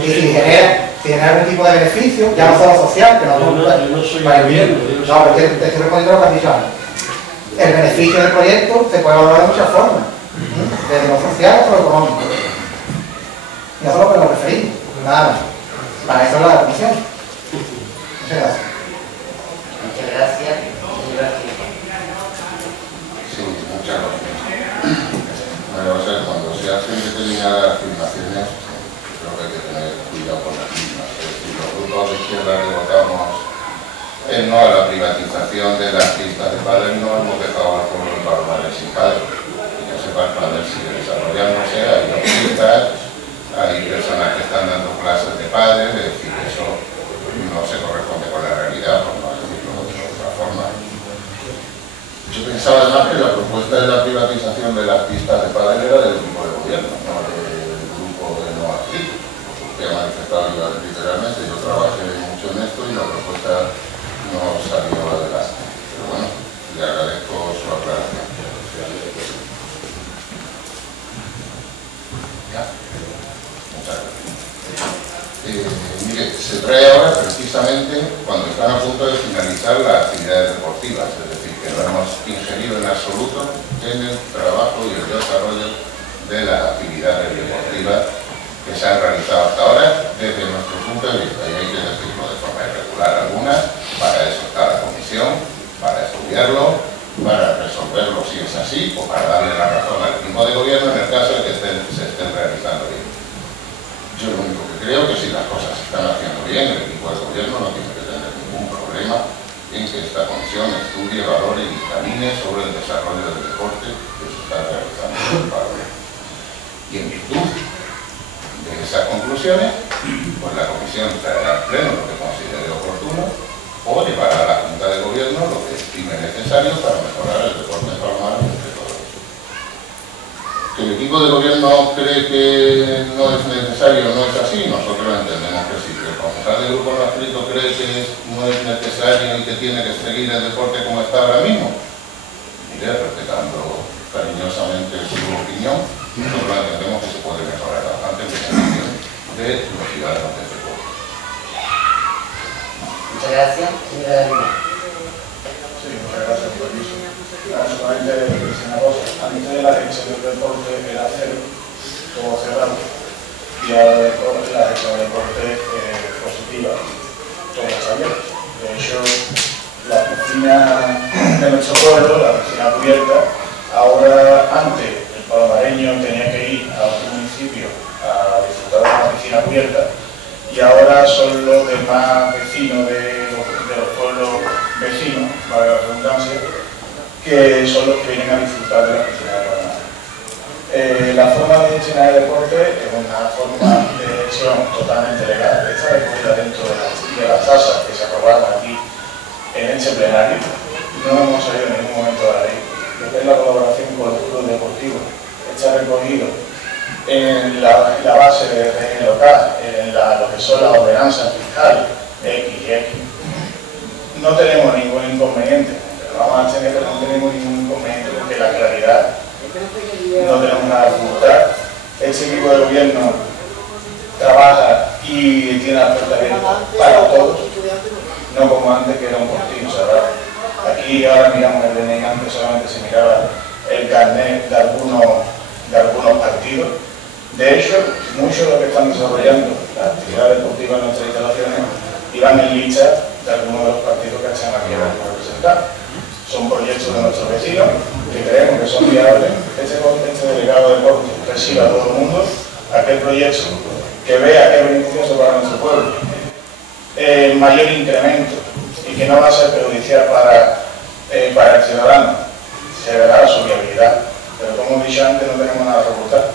Y si genera algún tipo de beneficio, ya no solo social, que yo no soy gobierno. No, pero te estoy respondiendo lo que has dicho antes. El beneficio del proyecto se puede valorar de muchas formas, desde lo social hasta lo económico. Y eso es lo que nos referimos, nada más. Para eso es la comisión. Muchas gracias. Muchas gracias, señora Gil. Sí, muchas gracias. Bueno, o sea, cuando se hacen determinadas afirmaciones, creo que hay que tener cuidado con las mismas. Es decir, los grupos de izquierda que votamos no a la privatización de las pistas de pádel, no hemos dejado al pueblo de Palomares sin pádel. Que yo sepa, el pádel sigue desarrollándose, hay deportistas, hay personas que están dando clases de pádel, es decir, eso no se corresponde con la realidad, por no decirlo de otra forma. Yo pensaba además que la propuesta de la privatización de las pistas de pádel era del grupo de gobierno, no del grupo de no adscritos, que ha manifestado literalmente. Yo trabajé mucho en esto y la propuesta no salió adelante. Pero bueno, le agradezco su aclaración. ¿Ya? Muchas gracias. Mire, se trae ahora precisamente cuando están a punto de finalizar las actividades deportivas, es decir, que no hemos ingerido en absoluto en el trabajo y el desarrollo de las actividades deportivas que se han realizado hasta ahora desde nuestro punto de vista, y hay que decirlo de forma irregular algunas. Para eso está la comisión, para estudiarlo, para resolverlo si es así, o para darle la razón al equipo de gobierno en el caso de que se estén realizando bien. Yo lo único que creo que si las cosas se están haciendo bien, el equipo de gobierno no tiene que tener ningún problema en que esta comisión estudie, valore y dictamine sobre el desarrollo del deporte que se está realizando en el Parlamento. Y en virtud de esas conclusiones, pues la comisión traerá al pleno lo que considere oportuno o llevará a la Junta de Gobierno lo que estime necesario para mejorar el deporte en Palomares entre todos. Que el equipo de gobierno cree que no es necesario, no es así, nosotros entendemos que sí. Que el concejal del grupo no adscrito cree que no es necesario y que tiene que seguir el deporte como está ahora mismo. Mire, respetando cariñosamente su opinión, nosotros entendemos que se puede mejorar bastante en beneficio de los ciudadanos de este pueblo. Muchas gracias, señora Luna. Sí, muchas gracias por eso. Solamente decir una cosa, antes de la gestión del deporte era cero, todo cerrado, y ahora la gestión del deporte positiva, todo está abierto. De hecho, la piscina de nuestro pueblo, la piscina cubierta, ahora antes el palomareño tenía que ir a otro municipio a disfrutar de una piscina cubierta, y ahora son los demás vecinos de los pueblos vecinos, para la redundancia, que son los que vienen a disfrutar de la piscina de Guadalajara. La forma de gestionar el deporte es una forma de gestión totalmente legal, está recogida dentro de las tasas que se aprobaron aquí en este plenario. No hemos salido en ningún momento de la ley. Lo que es la colaboración con los clubes deportivos está recogido en la base de régimen local, en lo que son las ordenanzas fiscales X y X. No tenemos ningún inconveniente, pero vamos a tener que no tenemos ningún inconveniente porque la claridad no tenemos nada que ocultar. Este equipo de gobierno trabaja y tiene la puerta abierta para todos, no como antes que era un cortijo cerrado. Aquí ahora miramos el DNI, antes solamente se miraba el carnet de algunos partidos. De hecho, muchos de los que están desarrollando la actividad deportiva en nuestras instalaciones iban en lista de algunos de los partidos que están aquí representados. Son proyectos de nuestros vecinos que creemos que son viables. Este delegado de deporte reciba a todo el mundo aquel proyecto que vea que es beneficioso para nuestro pueblo, mayor incremento y que no va a ser perjudicial para el ciudadano, se verá su viabilidad. Pero como he dicho antes, no tenemos nada que ocultar.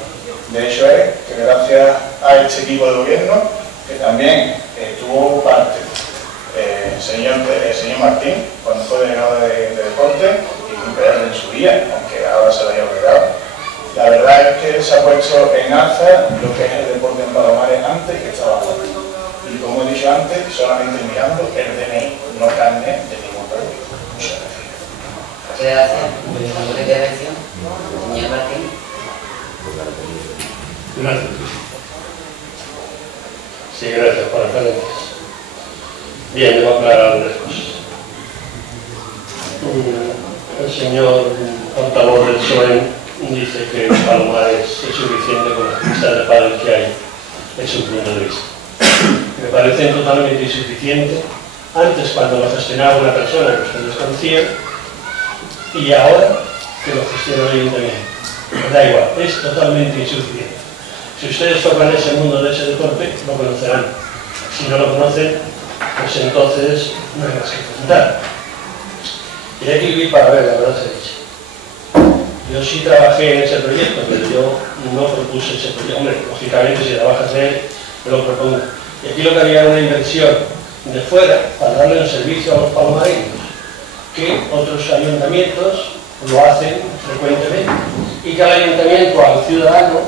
De hecho es que gracias a este equipo de gobierno, que también tuvo parte el señor Martín, cuando fue delegado de deporte, y Pedro en su día, aunque ahora se lo haya olvidado. La verdad es que se ha puesto en alza lo que es el deporte en Palomares antes que estaba abajo. Y como he dicho antes, solamente mirando el DNI, no carnet de ningún partido. Muchas gracias. Gracias. ¿Alguna intervención? Señor Martín. Gracias. Sí, gracias por las preguntas. Bien, debo aclarar las cosas. El señor portavoz del PSOE dice que Palomares es suficiente con las pistas de pádel que hay, es su punto de vista. Me parecen totalmente insuficientes, antes cuando lo gestionaba una persona que ustedes conocían, y ahora que lo gestiona el ayuntamiento. Da igual, es totalmente insuficiente. Si ustedes tocan ese mundo de ese deporte, lo conocerán. Si no lo conocen, pues entonces no hay más que preguntar. Y hay que vivir para ver, la verdad se dice. Yo sí trabajé en ese proyecto, pero yo no propuse ese proyecto. Hombre, lógicamente si trabajas en él, lo propongo. Y aquí lo que había era una inversión de fuera para darle un servicio a los palomareños, que otros ayuntamientos lo hacen frecuentemente. Y que al ayuntamiento, al ciudadano,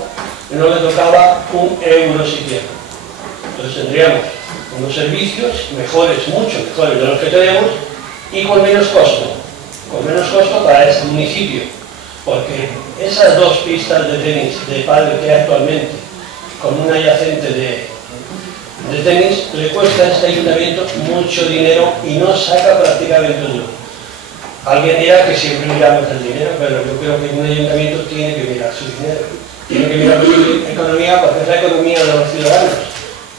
no le tocaba un euro siquiera. Entonces tendríamos unos servicios mejores, mucho mejores de los que tenemos, y con menos costo para ese municipio, porque esas dos pistas de tenis de pádel que hay actualmente, con una adyacente de tenis, le cuesta a este ayuntamiento mucho dinero y no saca prácticamente un duro. Alguien dirá que siempre miramos el dinero, pero yo creo que un ayuntamiento tiene que mirar su dinero, tiene que mirar su economía, porque es la economía de los ciudadanos,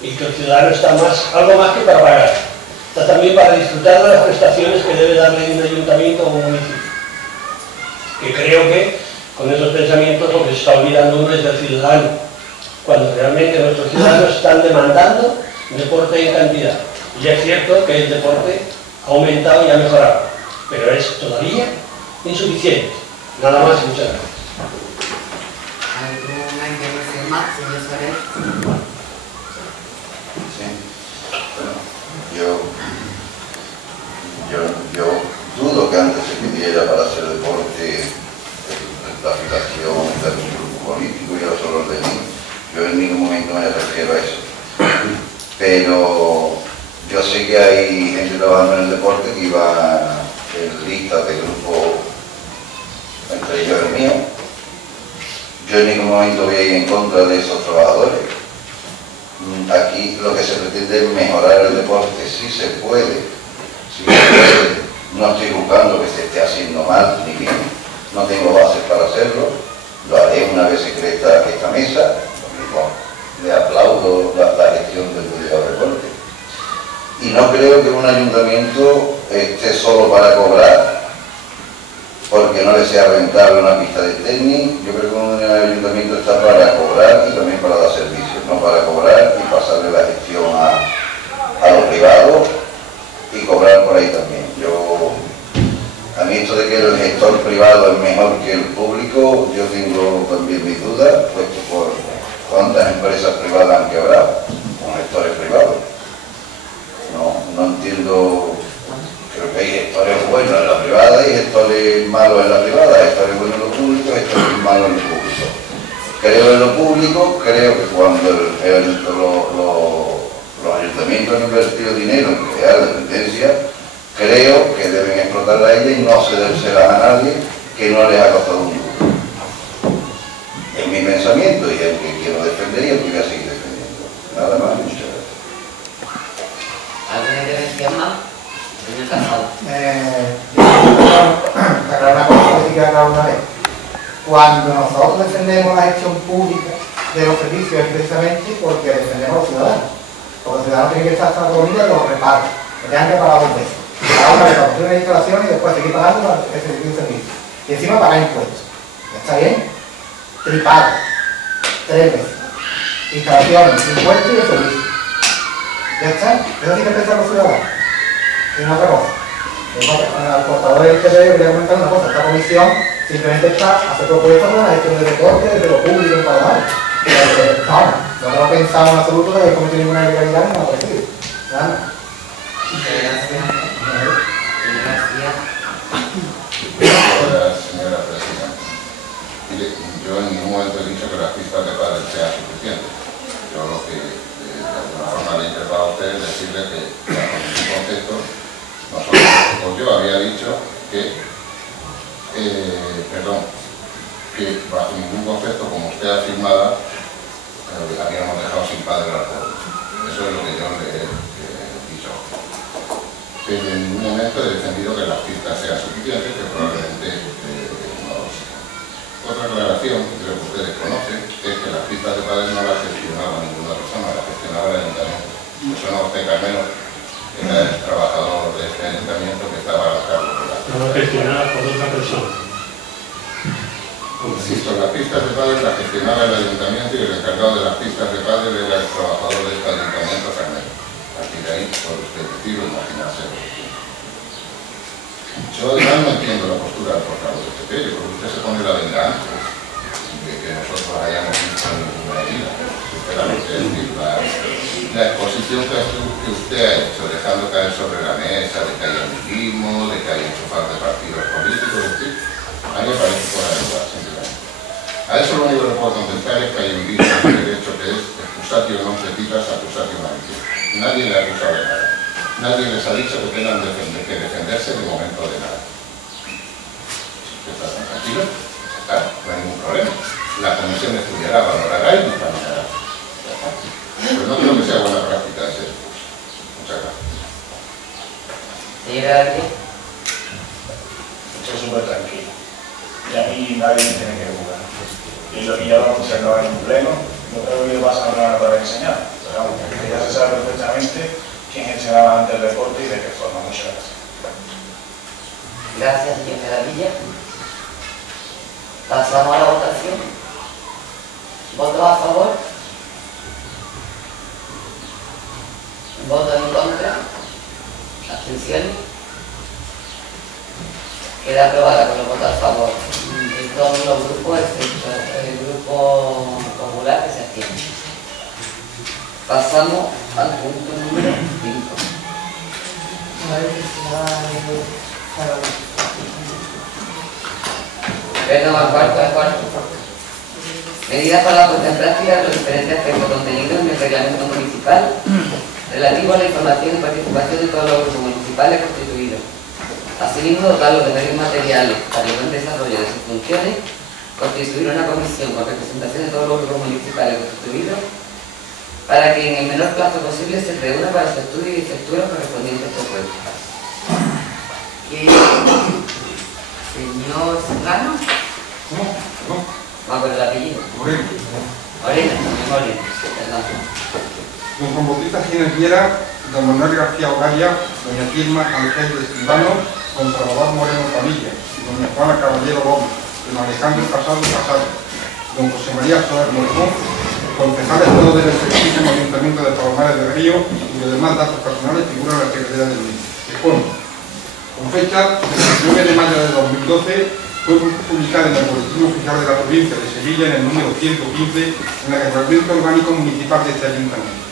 y que el ciudadano está algo más que para pagar. Está también para disfrutar de las prestaciones que debe darle un ayuntamiento o un municipio. Que creo que con esos pensamientos lo que se está olvidando uno es del ciudadano, cuando realmente nuestros ciudadanos están demandando deporte en cantidad. Y es cierto que el deporte ha aumentado y ha mejorado, pero es todavía insuficiente. Nada más y muchas gracias. ¿Alguna intervención más, señor Soler? Sí. Bueno, yo dudo que antes se pidiera para hacer deporte la afiliación del grupo político y ahora solo de mí. Yo en ningún momento me refiero a eso. Pero yo sé que hay gente trabajando en el deporte que iba en listas de grupo, entre ellos el mío. Yo en ningún momento voy a ir en contra de esos trabajadores. Aquí lo que se pretende es mejorar el deporte, sí se puede. No estoy buscando que se esté haciendo mal ni bien, no tengo bases para hacerlo, lo haré una vez se cree esta mesa. Le aplaudo la gestión del delegado de deporte. Y no creo que un ayuntamiento esté solo para cobrar, porque no le sea rentable una pista de tenis. Yo creo que un ayuntamiento está para cobrar y también para dar servicios, no para cobrar y pasarle la gestión a los privados y cobrar por ahí también. A mí esto de que el gestor privado es mejor que el público, yo tengo también mis dudas, puesto por cuántas empresas privadas han quebrado con gestores privados. No entiendo, creo que hay gestores buenos en la privada y gestores malos en la privada, gestores buenos en lo público y gestores malos en lo público. Creo en lo público, creo que cuando los ayuntamientos han invertido dinero en crear dependencias, creo que deben explotarla a ella y no cedérsela a nadie que no les ha costado un duro. Es mi pensamiento y el que quiero defender y el que voy a seguir defendiendo. Nada más, muchas gracias. ¿Alguna intervención más? Señor Casado. Aclarar una cosa que sí que aclarar una vez. Cuando nosotros defendemos la gestión pública de los servicios es precisamente porque defendemos a los ciudadanos. Porque los ciudadanos tienen que estar hasta la comida y los reparan. Que tengan que pagar 2 veces. Pagar una vez para construir una instalación y después seguir pagando para ese servicio. Y encima pagar impuestos. ¿Está bien? Tripado. 3 veces. Instalaciones, impuestos y el servicio. ¿Ya está? Eso sí que pensar los ciudadanos. Y una otra cosa. Al portador del ITV quería comentar una cosa. Esta comisión simplemente está a hacer propuestas para la gestión del deporte desde lo público en Palomar. No hemos pensado en absoluto de haber cometido ninguna ilegalidad ni nada parecido. Nada. Señora Presidenta, mire, yo en ningún momento he dicho que las pistas de pádel sean suficientes. Yo lo que de alguna forma le he interpelado a usted es decirle que bajo ningún concepto nosotros, yo había dicho que bajo ningún concepto, como usted ha afirmado, habíamos dejado sin padre al pueblo. Eso es lo que yo le he dicho. Pero en ningún momento he defendido que las pistas sean suficientes, que probablemente no lo sean. Otra aclaración que creo que ustedes conocen es que las pistas de padres no las gestionaba ninguna persona, las gestionaba el ayuntamiento. Me suena a usted que al menos era el trabajador de este ayuntamiento que estaba a cargo de la... No las gestionaba por otra persona. Insisto, las pistas de padres las gestionaba el ayuntamiento y el encargado de las pistas de padres era el trabajador de este ayuntamiento, Fernando. Aquí de ahí, por usted decirlo, imaginarse. Yo además no entiendo la postura del portavoz de PP, yo creo que usted se pone la venda antes de que nosotros hayamos visto ninguna herida. Sinceramente, es decir, la exposición que usted ha hecho, dejando caer sobre la mesa, de que hay amiguismo, de que hay enchufar de partidos políticos, es decir, a mí me parece fuera de lugar, simplemente. A eso lo único que le puedo contestar es que hay un dicho en derecho que es excusatio non petitas, accusatio mantis. Nadie le ha acusado de nada. Nadie les ha dicho que tengan que defenderse de momento de nada. ¿Están tranquilos? No hay ningún problema. La comisión estudiará, valorará y dictaminará. Pero no creo que sea buena práctica ese discurso. Muchas gracias. Señora Arque. Estoy súper tranquilo. Y a mí nadie me tiene que jugar. Y ya lo hemos observado en un pleno, no creo que le pasa nada para enseñar. Pero vamos, que ya se sabe perfectamente quién gestionaba antes el deporte y de qué forma. Muchas gracias. Gracias, señor Pedavilla. Pasamos a la votación. ¿Votos a favor? ¿Votos en contra? ¿Abstenciones? Queda aprobada con los votos a favor de todos los grupos, excepto el grupo popular que se abstiene. Pasamos al punto número 5. Perdón, al cuarto. Medidas para la puesta en práctica de los diferentes aspectos contenidos en el reglamento municipal relativo a la información y participación de todos los grupos municipales constituidos. Asimismo, dotarlos de medios materiales para el buen desarrollo de sus funciones, constituir una comisión con representación de todos los grupos municipales constituidos, para que en el menor plazo posible se reúna para su estudio y efectúe los correspondientes propuestas. Señor Serrano. ¿Cómo? Va por el apellido. Moreno. Moreno, perdón. Don Juan Bautista Jiménez Viera, don Manuel García Ogaria, doña Quilma Ángel Escribano, don Salvador Moreno Camilla, doña Juana Caballero Gómez, don Alejandro Casado, don José María Soler Moreno, concejales todos del ejercicio en el Ayuntamiento de Palomares del Río y los demás datos personales figuran en la Secretaría del Municipio. Con fecha del 19 de mayo de 2012, Fue publicada en el Boletín Oficial de la Provincia de Sevilla en el número 115 en el Reglamento Orgánico Municipal de este Ayuntamiento,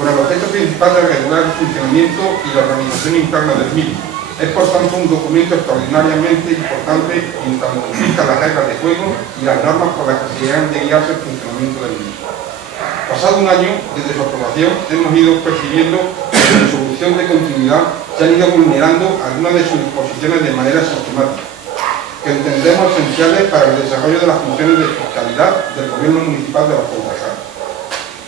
con el objeto principal de regular el funcionamiento y la organización interna del mismo. Es por tanto un documento extraordinariamente importante en tanto fija las reglas de juego y las normas por las que se han de guiarse el funcionamiento del mismo. Pasado un año desde su aprobación, hemos ido percibiendo que en su solución de continuidad se han ido vulnerando algunas de sus disposiciones de manera sistemática, que entendemos esenciales para el desarrollo de las funciones de fiscalidad del Gobierno Municipal de los Concejales.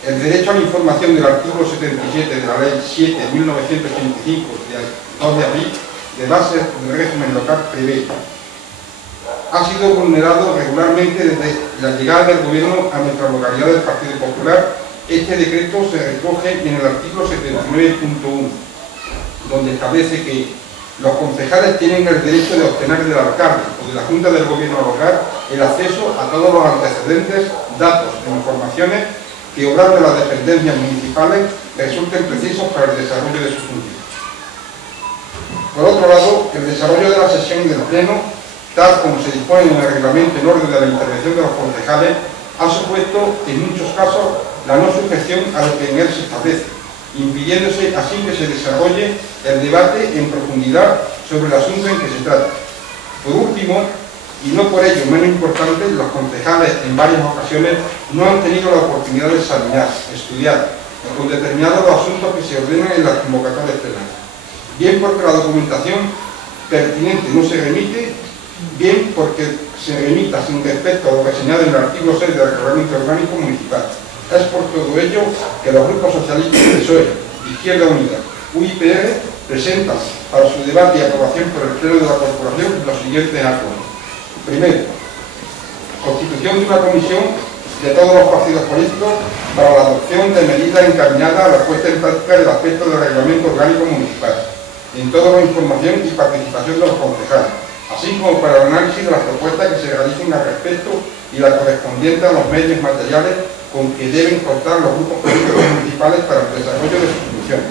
El derecho a la información del artículo 77 de la Ley 7 de 1985 del 2 de abril de bases del régimen local prevé. Ha sido vulnerado regularmente desde la llegada del Gobierno a nuestra localidad del Partido Popular. Este decreto se recoge en el artículo 79.1, donde establece que los concejales tienen el derecho de obtener del alcalde o de la Junta del Gobierno local el acceso a todos los antecedentes, datos e informaciones que, obrando de las dependencias municipales, resulten precisos para el desarrollo de sus funciones. Por otro lado, el desarrollo de la sesión del Pleno, tal como se dispone en el reglamento en orden de la intervención de los concejales, ha supuesto, en muchos casos, la no sujeción a lo que en él se establece, impidiéndose así que se desarrolle el debate en profundidad sobre el asunto en que se trata. Por último, y no por ello menos importante, los concejales en varias ocasiones no han tenido la oportunidad de examinar, estudiar con determinados los asuntos que se ordenan en las convocatorias plenarias, bien porque la documentación pertinente no se remite, bien porque se remita sin respecto a lo que señala en el artículo 6 del Reglamento Orgánico Municipal. Es por todo ello que los grupos socialistas de PSOE, Izquierda Unida, UIPR, presentan para su debate y aprobación por el Pleno de la Corporación los siguientes actos. Primero, constitución de una comisión de todos los partidos políticos para la adopción de medidas encaminadas a la puesta en práctica del aspecto del Reglamento Orgánico Municipal, en toda la información y participación de los concejales, así como para el análisis de las propuestas que se realicen al respecto y la correspondiente a los medios materiales con que deben contar los grupos políticos municipales para el desarrollo de sus funciones.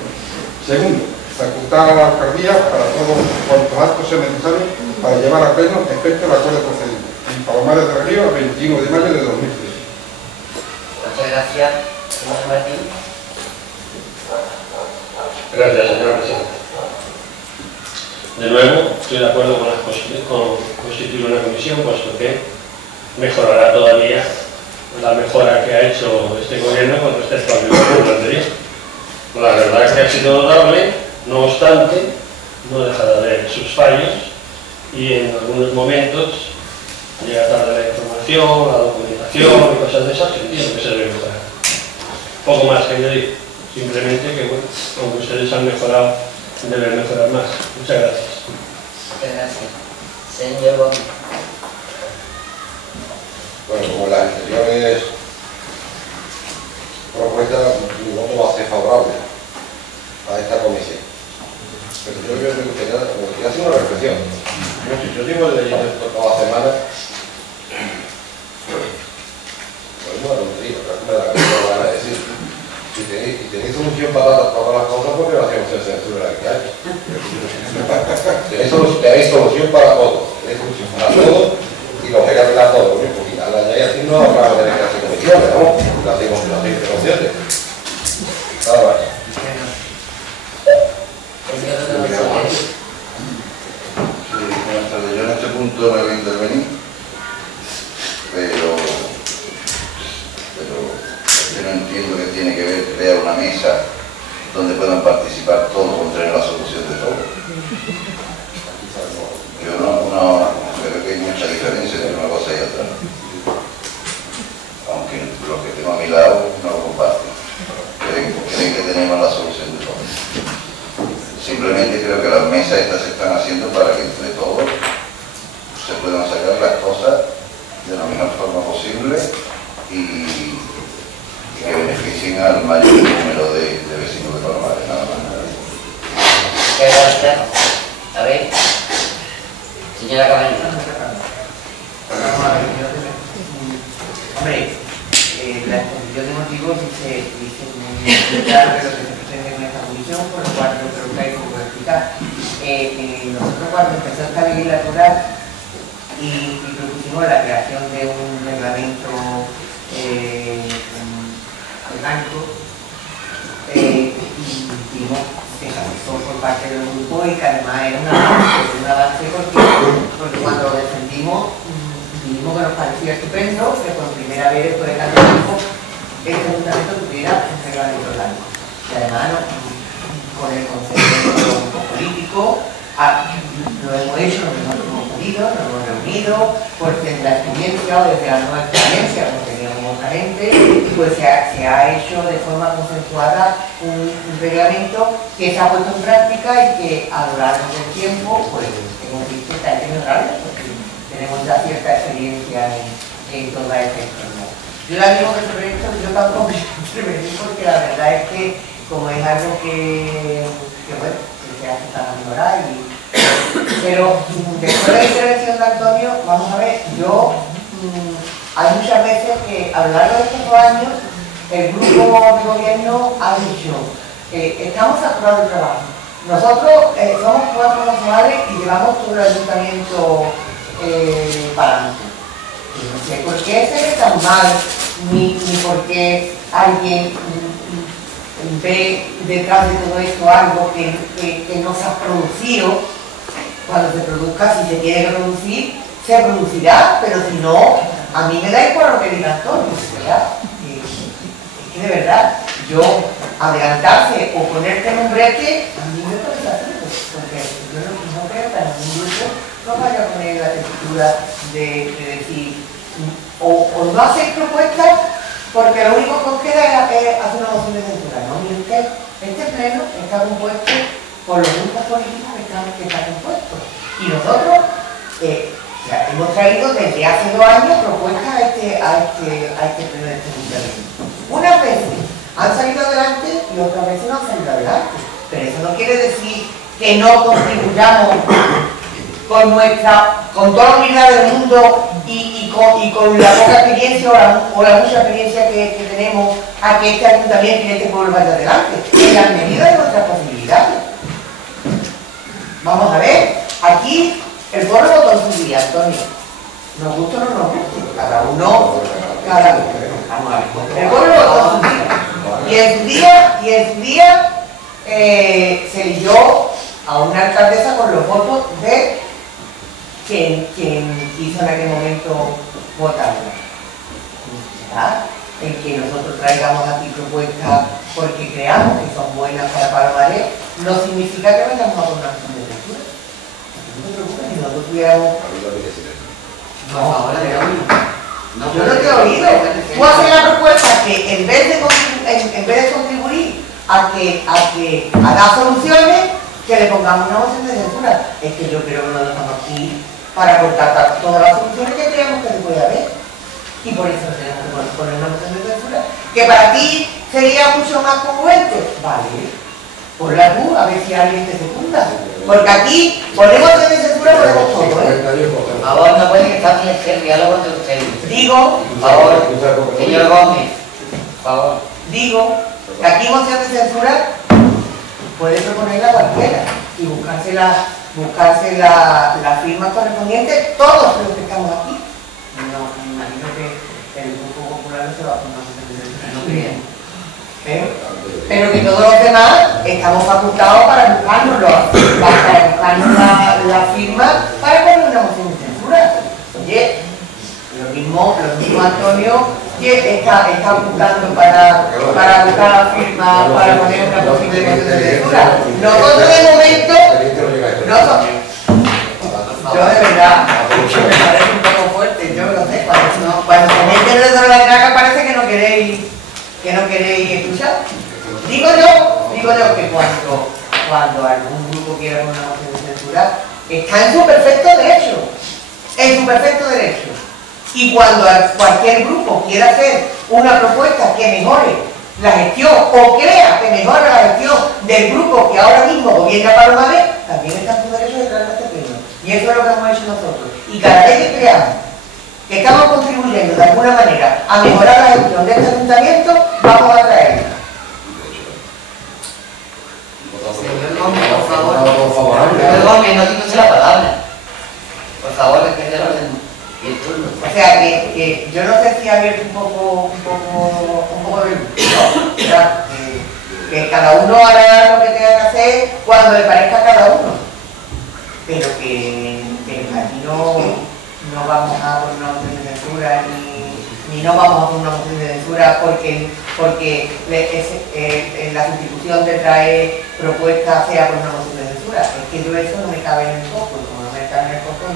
Segundo, facultar a la alcaldía para todos cuantos actos sean necesarios para llevar a pleno efecto el acuerdo procedente. En Palomares del Río, el 21 de mayo de 2013. Muchas gracias, señor Martín. Gracias, señora presidenta. De nuevo, estoy de acuerdo con constituir una comisión, puesto que mejorará todavía la mejora que ha hecho este gobierno con respecto al gobierno anterior. La verdad es que ha sido notable, no obstante, no deja de haber sus fallos y en algunos momentos llega tarde la información, la documentación y cosas de esas que entiendo que se deben mejorar. Poco más que añadir, simplemente que, bueno, aunque ustedes han mejorado, deben mejorar más. Muchas gracias. Muchas gracias. Señor Gómez. Bueno, como las anteriores propuestas, mi voto va a ser favorable a esta comisión. Pero yo me gustaría hacer una reflexión. Yo llevo leyendo esto toda la semana. Lo mismo la tontería, pero es una de las cosas que me van a decir. Si tenéis solución para todas las cosas, ¿por qué no hacemos el censura la que hay? Tenéis solución para todo. Tenéis solución para todo y lo vais a arreglar todo. Porque al añadir así no vamos a tener que hacer comisiones, ¿no? Lo hacemos conscientes. Nada más. Yo en este punto no voy a intervenir, pero yo no entiendo que tiene que ver crear una mesa donde puedan participar todos con tener la solución de todo. Yo no creo que hay mucha diferencia entre una cosa y otra, aunque los que tengo a mi lado no lo comparten, creen que tenemos la solución de todo. Simplemente creo que las mesas estas se están haciendo para que entre todos se puedan sacar las cosas de la mejor forma posible y que beneficien al mayor número de vecinos de Palomares, nada más. Muchas gracias. A ver, señora Cabaño. Hombre, la exposición de motivos dice muy claro que lo que se pretende con esta comisión, por lo cual yo creo que hay que explicar. Nosotros cuando empezó esta legislatura y propusimos la creación de un reglamento orgánico y vimos que se avanzó por parte del grupo y que además era un avance porque cuando lo defendimos vimos que nos parecía estupendo que por primera vez después de tanto tiempo este ayuntamiento tuviera un reglamento orgánico y además con el concepto político lo hemos hecho, lo hemos podido, nos hemos reunido, porque desde la experiencia o desde la nueva experiencia, como teníamos otra gente, pues se ha hecho de forma consensuada un reglamento que se ha puesto en práctica y que a lo largo del tiempo pues hemos visto que hay que mejorarlo, porque tenemos ya cierta experiencia en toda esta historia. Yo la digo que sobre esto yo tampoco intervenir porque la verdad es que como es algo que bueno, que se hace para mejorar pero después de la intervención de Antonio, vamos a ver, hay muchas veces que a lo largo de estos 2 años el grupo de gobierno ha dicho estamos saturados de trabajo. Nosotros somos 4 concejales y llevamos todo el ayuntamiento para adelante. No sé por qué se ve tan mal, ni por qué alguien ve detrás de todo esto algo que no se ha producido. Cuando se produzca, si se quiere producir, se producirá, pero si no, a mí me da igual lo que diga Antonio, ¿verdad? Es que de verdad, yo adelantarse o ponerte en un brete, a mí me parece así, porque yo no creo que en ningún grupo no vaya a poner la textura de decir, o no hacer propuestas, porque lo único que os queda es hacer una moción de censura, ¿no? Y este pleno está compuesto por los grupos políticos que están compuestos. Y nosotros hemos traído desde hace 2 años propuestas a este pleno de este ayuntamiento. Unas veces han salido adelante y otras veces no han salido adelante. Pero eso no quiere decir que no contribuyamos con toda la humildad del mundo y con la poca experiencia o la mucha experiencia que tenemos a que este ayuntamiento y este pueblo vaya adelante, en la medida de nuestras posibilidades. Vamos a ver, aquí el pueblo votó en su día, Antonio. Nos gusta o no nos gusta, cada uno. Vamos a ver. El pueblo votó en su día. Y en su día se eligió a una alcaldesa con los votos de quien quiso en aquel momento votarla. ¿Verdad? El que nosotros traigamos aquí propuestas porque creamos que son buenas para Palomares, no significa que vayamos a poner una moción de censura. No te preocupes, si nosotros tuviéramos... No, ahora te oído. Yo no te he oído. Tú haces la propuesta que en vez de contribuir a dar soluciones, que le pongamos una moción de censura. Es que yo creo que no estamos aquí para aportar todas las soluciones que creamos que se puede haber. Y por eso tenemos que poner una moción de censura. Que para ti sería mucho más congruente. Vale, ponla tú, a ver si alguien te secunda. Porque aquí ponemos moción de censura, ponemos todo, ¿eh? Por favor, no pueden estar en el diálogo entre ustedes. Digo, Por favor, señor Gómez, por favor. Digo, que aquí moción de censura puede proponerla cualquiera y buscarse la firma correspondiente todos los que estamos aquí. No, me imagino que el Grupo Popular se va a poner no creen. Pero que todos los demás estamos facultados para buscarnos la firma para poner una moción de censura. Oye, lo mismo Antonio que está apuntando para buscar la firma para poner una moción de censura. Nosotros de momento, yo de verdad, me parece un poco fuerte, yo no sé, cuando se mete el dedo en la traga parece que no queréis escuchar. Digo yo que cuando algún grupo quiera poner una moción de censura, está en su perfecto derecho. Y cuando cualquier grupo quiera hacer una propuesta que mejore la gestión o crea que mejore la gestión del grupo que ahora mismo gobierna Palomares, también está en su derecho de traer este pleno. Y eso es lo que hemos hecho nosotros. Y cada vez que creamos que estamos contribuyendo de alguna manera a mejorar la gestión de este ayuntamiento, vamos a traerla. Señor Gómez, por favor. Señor Gómez, no quítese la palabra. Por favor, respete el orden. que yo no sé si ha abierto un poco de luz, ¿verdad? Que cada uno hará lo que tenga que hacer cuando le parezca a cada uno, pero que aquí no vamos a poner una moción de censura ni no vamos a poner una moción de censura porque la sustitución de traer propuestas sea por una moción de censura. Es que yo eso no me cabe en el coco, y como no me cabe en el coco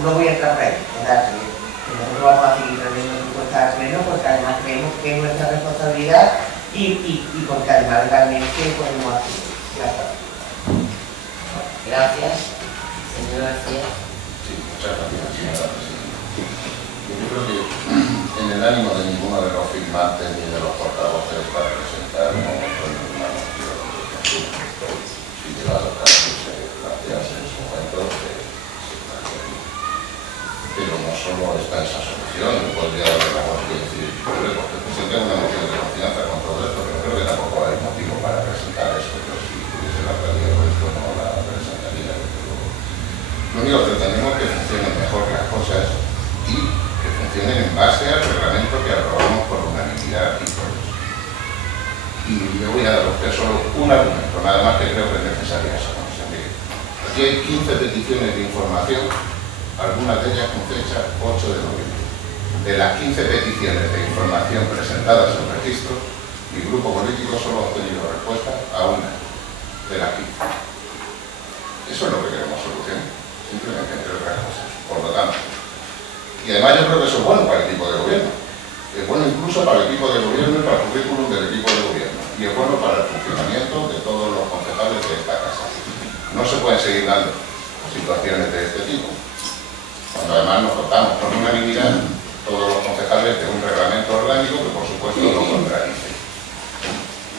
no voy a entrar por ahí, ¿verdad? Que nosotros vamos a seguir trayendo propuestas al pleno porque además creemos que es nuestra responsabilidad y porque además realmente podemos hacerlo. Gracias, señor García. Sí, muchas gracias, señora presidenta. Yo creo que en el ánimo de ninguno de los firmantes ni de los portavoces para presentar ninguna moción si llegado al caso se plantease en su momento, se plantea. Pero no solo está esa solución, no podría haber la cuestión de decir, porque presenten una moción de confianza con todo esto, pero creo que tampoco hay motivo para presentar esto, pero si tuviese la realidad de esto no la presentaría. Lo único que tenemos es que funcionen mejor las cosas y que funcionen en base al reglamento que aprobamos por unanimidad y por eso. Y le voy a dar a usted solo un argumento, nada más que creo que es necesaria esa comisión. Aquí hay 15 peticiones de información, algunas de ellas con fecha 8 de noviembre. De las 15 peticiones de información presentadas en registro, mi grupo político solo ha obtenido respuesta a una de las 15. Eso es lo que queremos solucionar, simplemente, entre otras cosas. Por lo tanto, y además yo creo que eso es bueno para el equipo de gobierno. Es bueno incluso para el equipo de gobierno y para el currículum del equipo de gobierno. Y es bueno para el funcionamiento de todos los concejales de esta casa. No se pueden seguir dando situaciones de este tipo, cuando además nos dotamos por unanimidad todos los concejales de un reglamento orgánico que por supuesto lo contradice.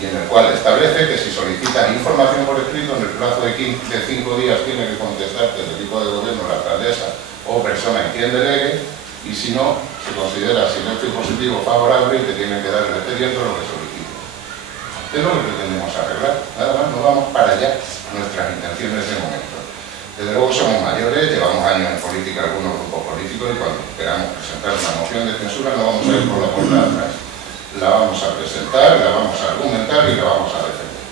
Y en el cual establece que si solicitan información por escrito en el plazo de 5 días tiene que contestarte el equipo de gobierno, la alcaldesa o persona en quien delegue, y si no, se considera silencio positivo favorable y te tienen que dar el expediente lo que solicite. Es lo que pretendemos arreglar, nada más, no vamos para allá nuestras intenciones de momento. Desde luego somos mayores, llevamos años en política algunos grupos políticos y cuando queramos presentar una moción de censura no vamos a ir por la puerta de atrás. La vamos a presentar, la vamos a argumentar y la vamos a defender.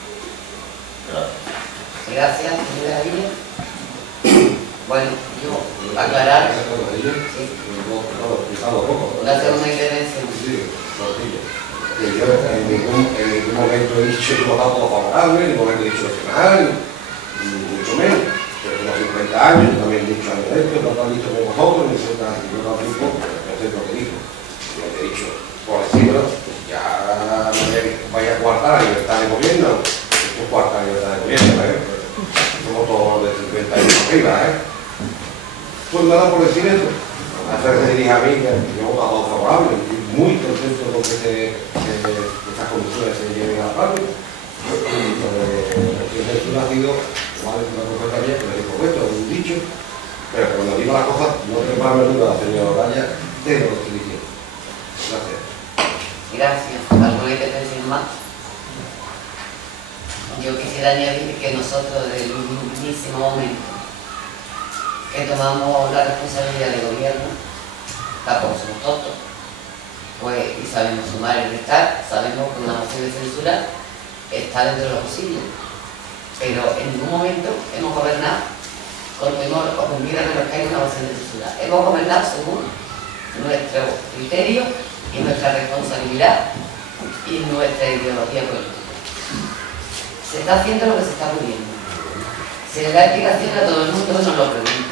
Gracias. Gracias, señora Villa. Bueno, yo aclarar. Sí. La segunda intervención. Que yo en ningún momento he dicho que votamos todo favorable, en ningún momento he dicho que mal, mucho menos. Pero tengo 50 años, yo también he dicho años de esto, no lo han dicho como vosotros, ni yo no lo digo, no sé lo que digo. Lo que he dicho por encima, ya no vaya a coartar la libertad de gobierno, esto es coartar la libertad de gobierno, somos todos de 50 años arriba, Pues nada por decir eso. Hasta que se dirija a mí, que yo he votado favorable, estoy muy contento con que estas condiciones se lleven a la práctica. Eso ha sido, igual es una propuesta mía, que le digo, esto es un dicho, pero cuando digo las cosas, no tengo más duda, señor Raya, de lo que estoy diciendo. Gracias. Gracias. ¿Alguna intervención más? Yo quisiera añadir que nosotros desde el mismísimo momento que tomamos la responsabilidad de gobierno, tampoco somos tontos, pues, y sabemos sumar y restar, sabemos que una moción de censura está dentro de lo posible, pero en ningún momento hemos gobernado con temor o con miedo de que nos caiga una moción de censura. Hemos gobernado según nuestro criterio y nuestra responsabilidad y nuestra ideología política. Se está haciendo lo que se está pudiendo. Se le da explicación a todo el mundo que nos lo pregunta.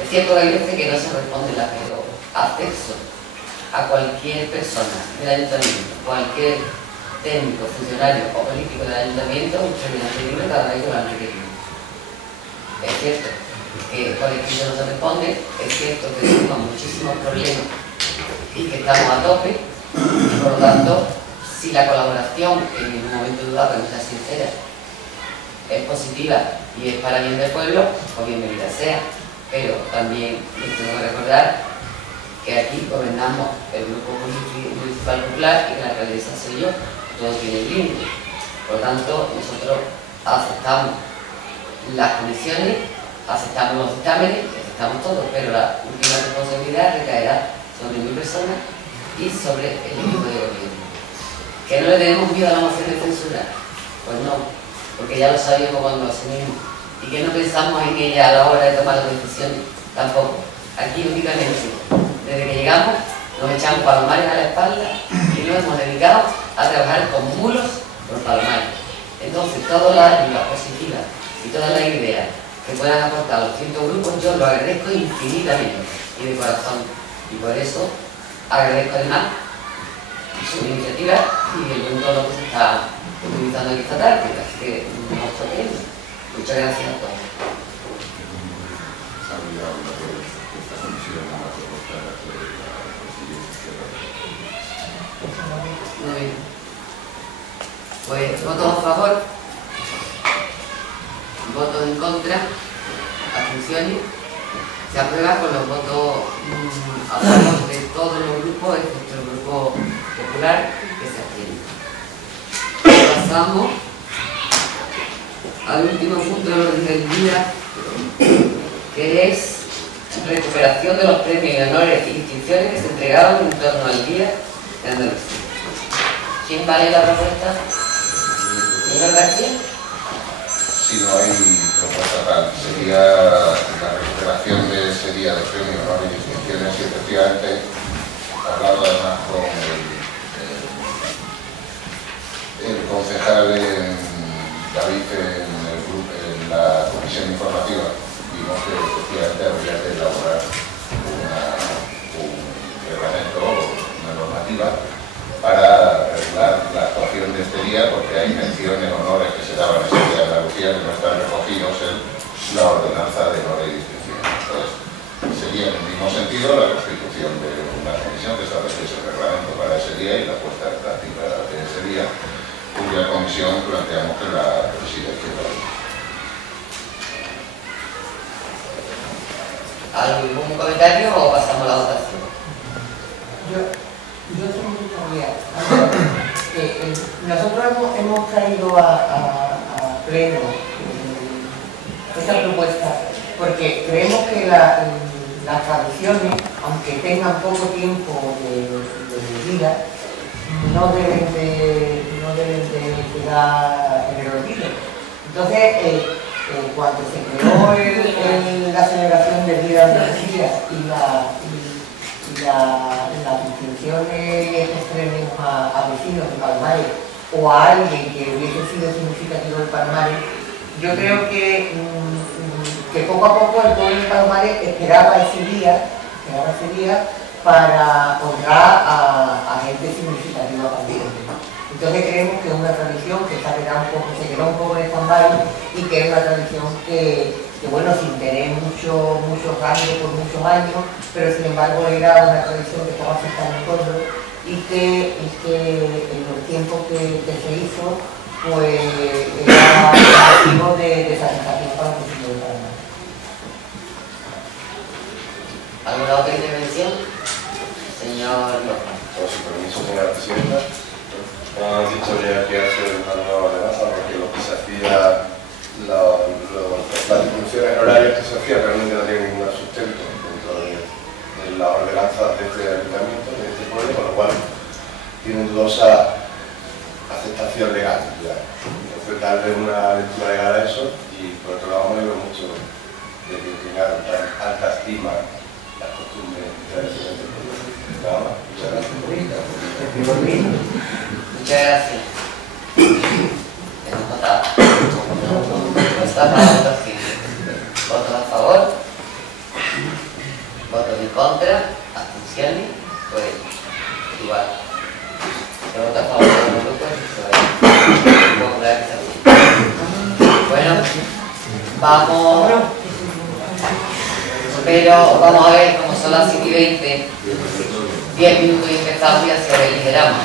Es cierto que hay veces que no se responde la, pero acceso a cualquier persona del ayuntamiento, cualquier técnico, funcionario o político del ayuntamiento, un tribunal libre cada vez que lo han requerido. Es cierto que por escrito no se responde, es cierto que tenemos muchísimos problemas y que estamos a tope, y por lo tanto, si la colaboración, que en ningún momento dudado, que no sea sincera, es positiva y es para bien del pueblo, pues bienvenida sea. Pero también les tengo que recordar que aquí gobernamos el Grupo Municipal Popular y que la alcaldesa soy yo, todo tiene límite. Por lo tanto, nosotros aceptamos las condiciones, aceptamos los dictámenes, aceptamos todo, pero la última responsabilidad responsabilidad recaerá sobre mi persona y sobre el equipo de gobierno. ¿Que no le tenemos miedo a la moción de censura? Pues no, porque ya lo sabíamos cuando lo asumimos. Y que no pensamos en ella a la hora de tomar las decisiones, tampoco. Aquí únicamente, desde que llegamos, nos echamos palomares a la espalda y nos hemos dedicado a trabajar con mulos por palomares. Entonces, todas las ayudas positivas y todas las ideas que puedan aportar los distintos grupos, yo lo agradezco infinitamente y de corazón. Y por eso agradezco además su iniciativa y el buen tono que se está utilizando aquí esta tarde, así que no os sorprende. Muchas gracias a todos. Muy bien. Pues votos a favor, votos en contra, abstenciones. Se aprueba con los votos a favor de todos los grupos, excepto el grupo popular, que se abstiene. Pasamos al último punto del orden del día, que es recuperación de los premios, honores y distinciones que se entregaron en torno al Día de Andalucía. ¿Quién vale la propuesta? ¿Señor García? Si no hay propuesta tal, sería la recuperación de ese día de premios, honores y distinciones, y efectivamente, hablado además con el concejal David en la comisión informativa, vimos que efectivamente habría que elaborar un reglamento o una normativa para regular la actuación de este día, porque hay menciones, honores que se daban ese día en Andalucía que no están recogidos en la ordenanza de honores y distinciones. Entonces, sería en el mismo sentido la constitución de una comisión que estableciese el reglamento para ese día y la puesta en práctica de ese día, cuya comisión planteamos que la presidencia. ¿Algún comentario o pasamos a la votación? Yo nosotros hemos traído a pleno esta propuesta porque creemos que las tradiciones, aunque tengan poco tiempo de vida, no deben de quedar en el olvido. Entonces, cuando se creó la celebración del Día de Andalucía y las distinciones que extremos a vecinos de Palmares o a alguien que hubiese sido significativo de Palmares, yo creo que poco a poco el pueblo de Palmares esperaba ese día para honrar a gente significativa también. Entonces creemos que es una tradición que se quedó un poco en stand-by y que es una tradición que bueno, sin tener mucho rango por muchos años, pero sin embargo era una tradición que estaba afectando al pueblo y que en los tiempos que se hizo, pues era motivo de satisfacción para el pueblo de Palma. ¿Alguna otra intervención? Señor López. Con su permiso, señora presidenta. Como han dicho, ya que hace una nueva ordenanza, porque lo que se hacía, las disfunciones horarias que se hacían realmente no tienen ningún sustento dentro de las ordenanzas de este ayuntamiento, de este pueblo, con lo cual tienen dudosa aceptación legal. Entonces, darle una lectura legal a eso y, por otro lado, me alegro mucho de que tengan tan alta estima las costumbres tradicionales del pueblo. Nada más. Muchas gracias. Muchas gracias. Hemos votado. Votos a favor, votos en contra, abstenciones, pues igual. El voto a favor de los grupos es popularizado. Bueno, vamos a ver cómo son las 7:20, 10 minutos y empezamos y así aligeramos.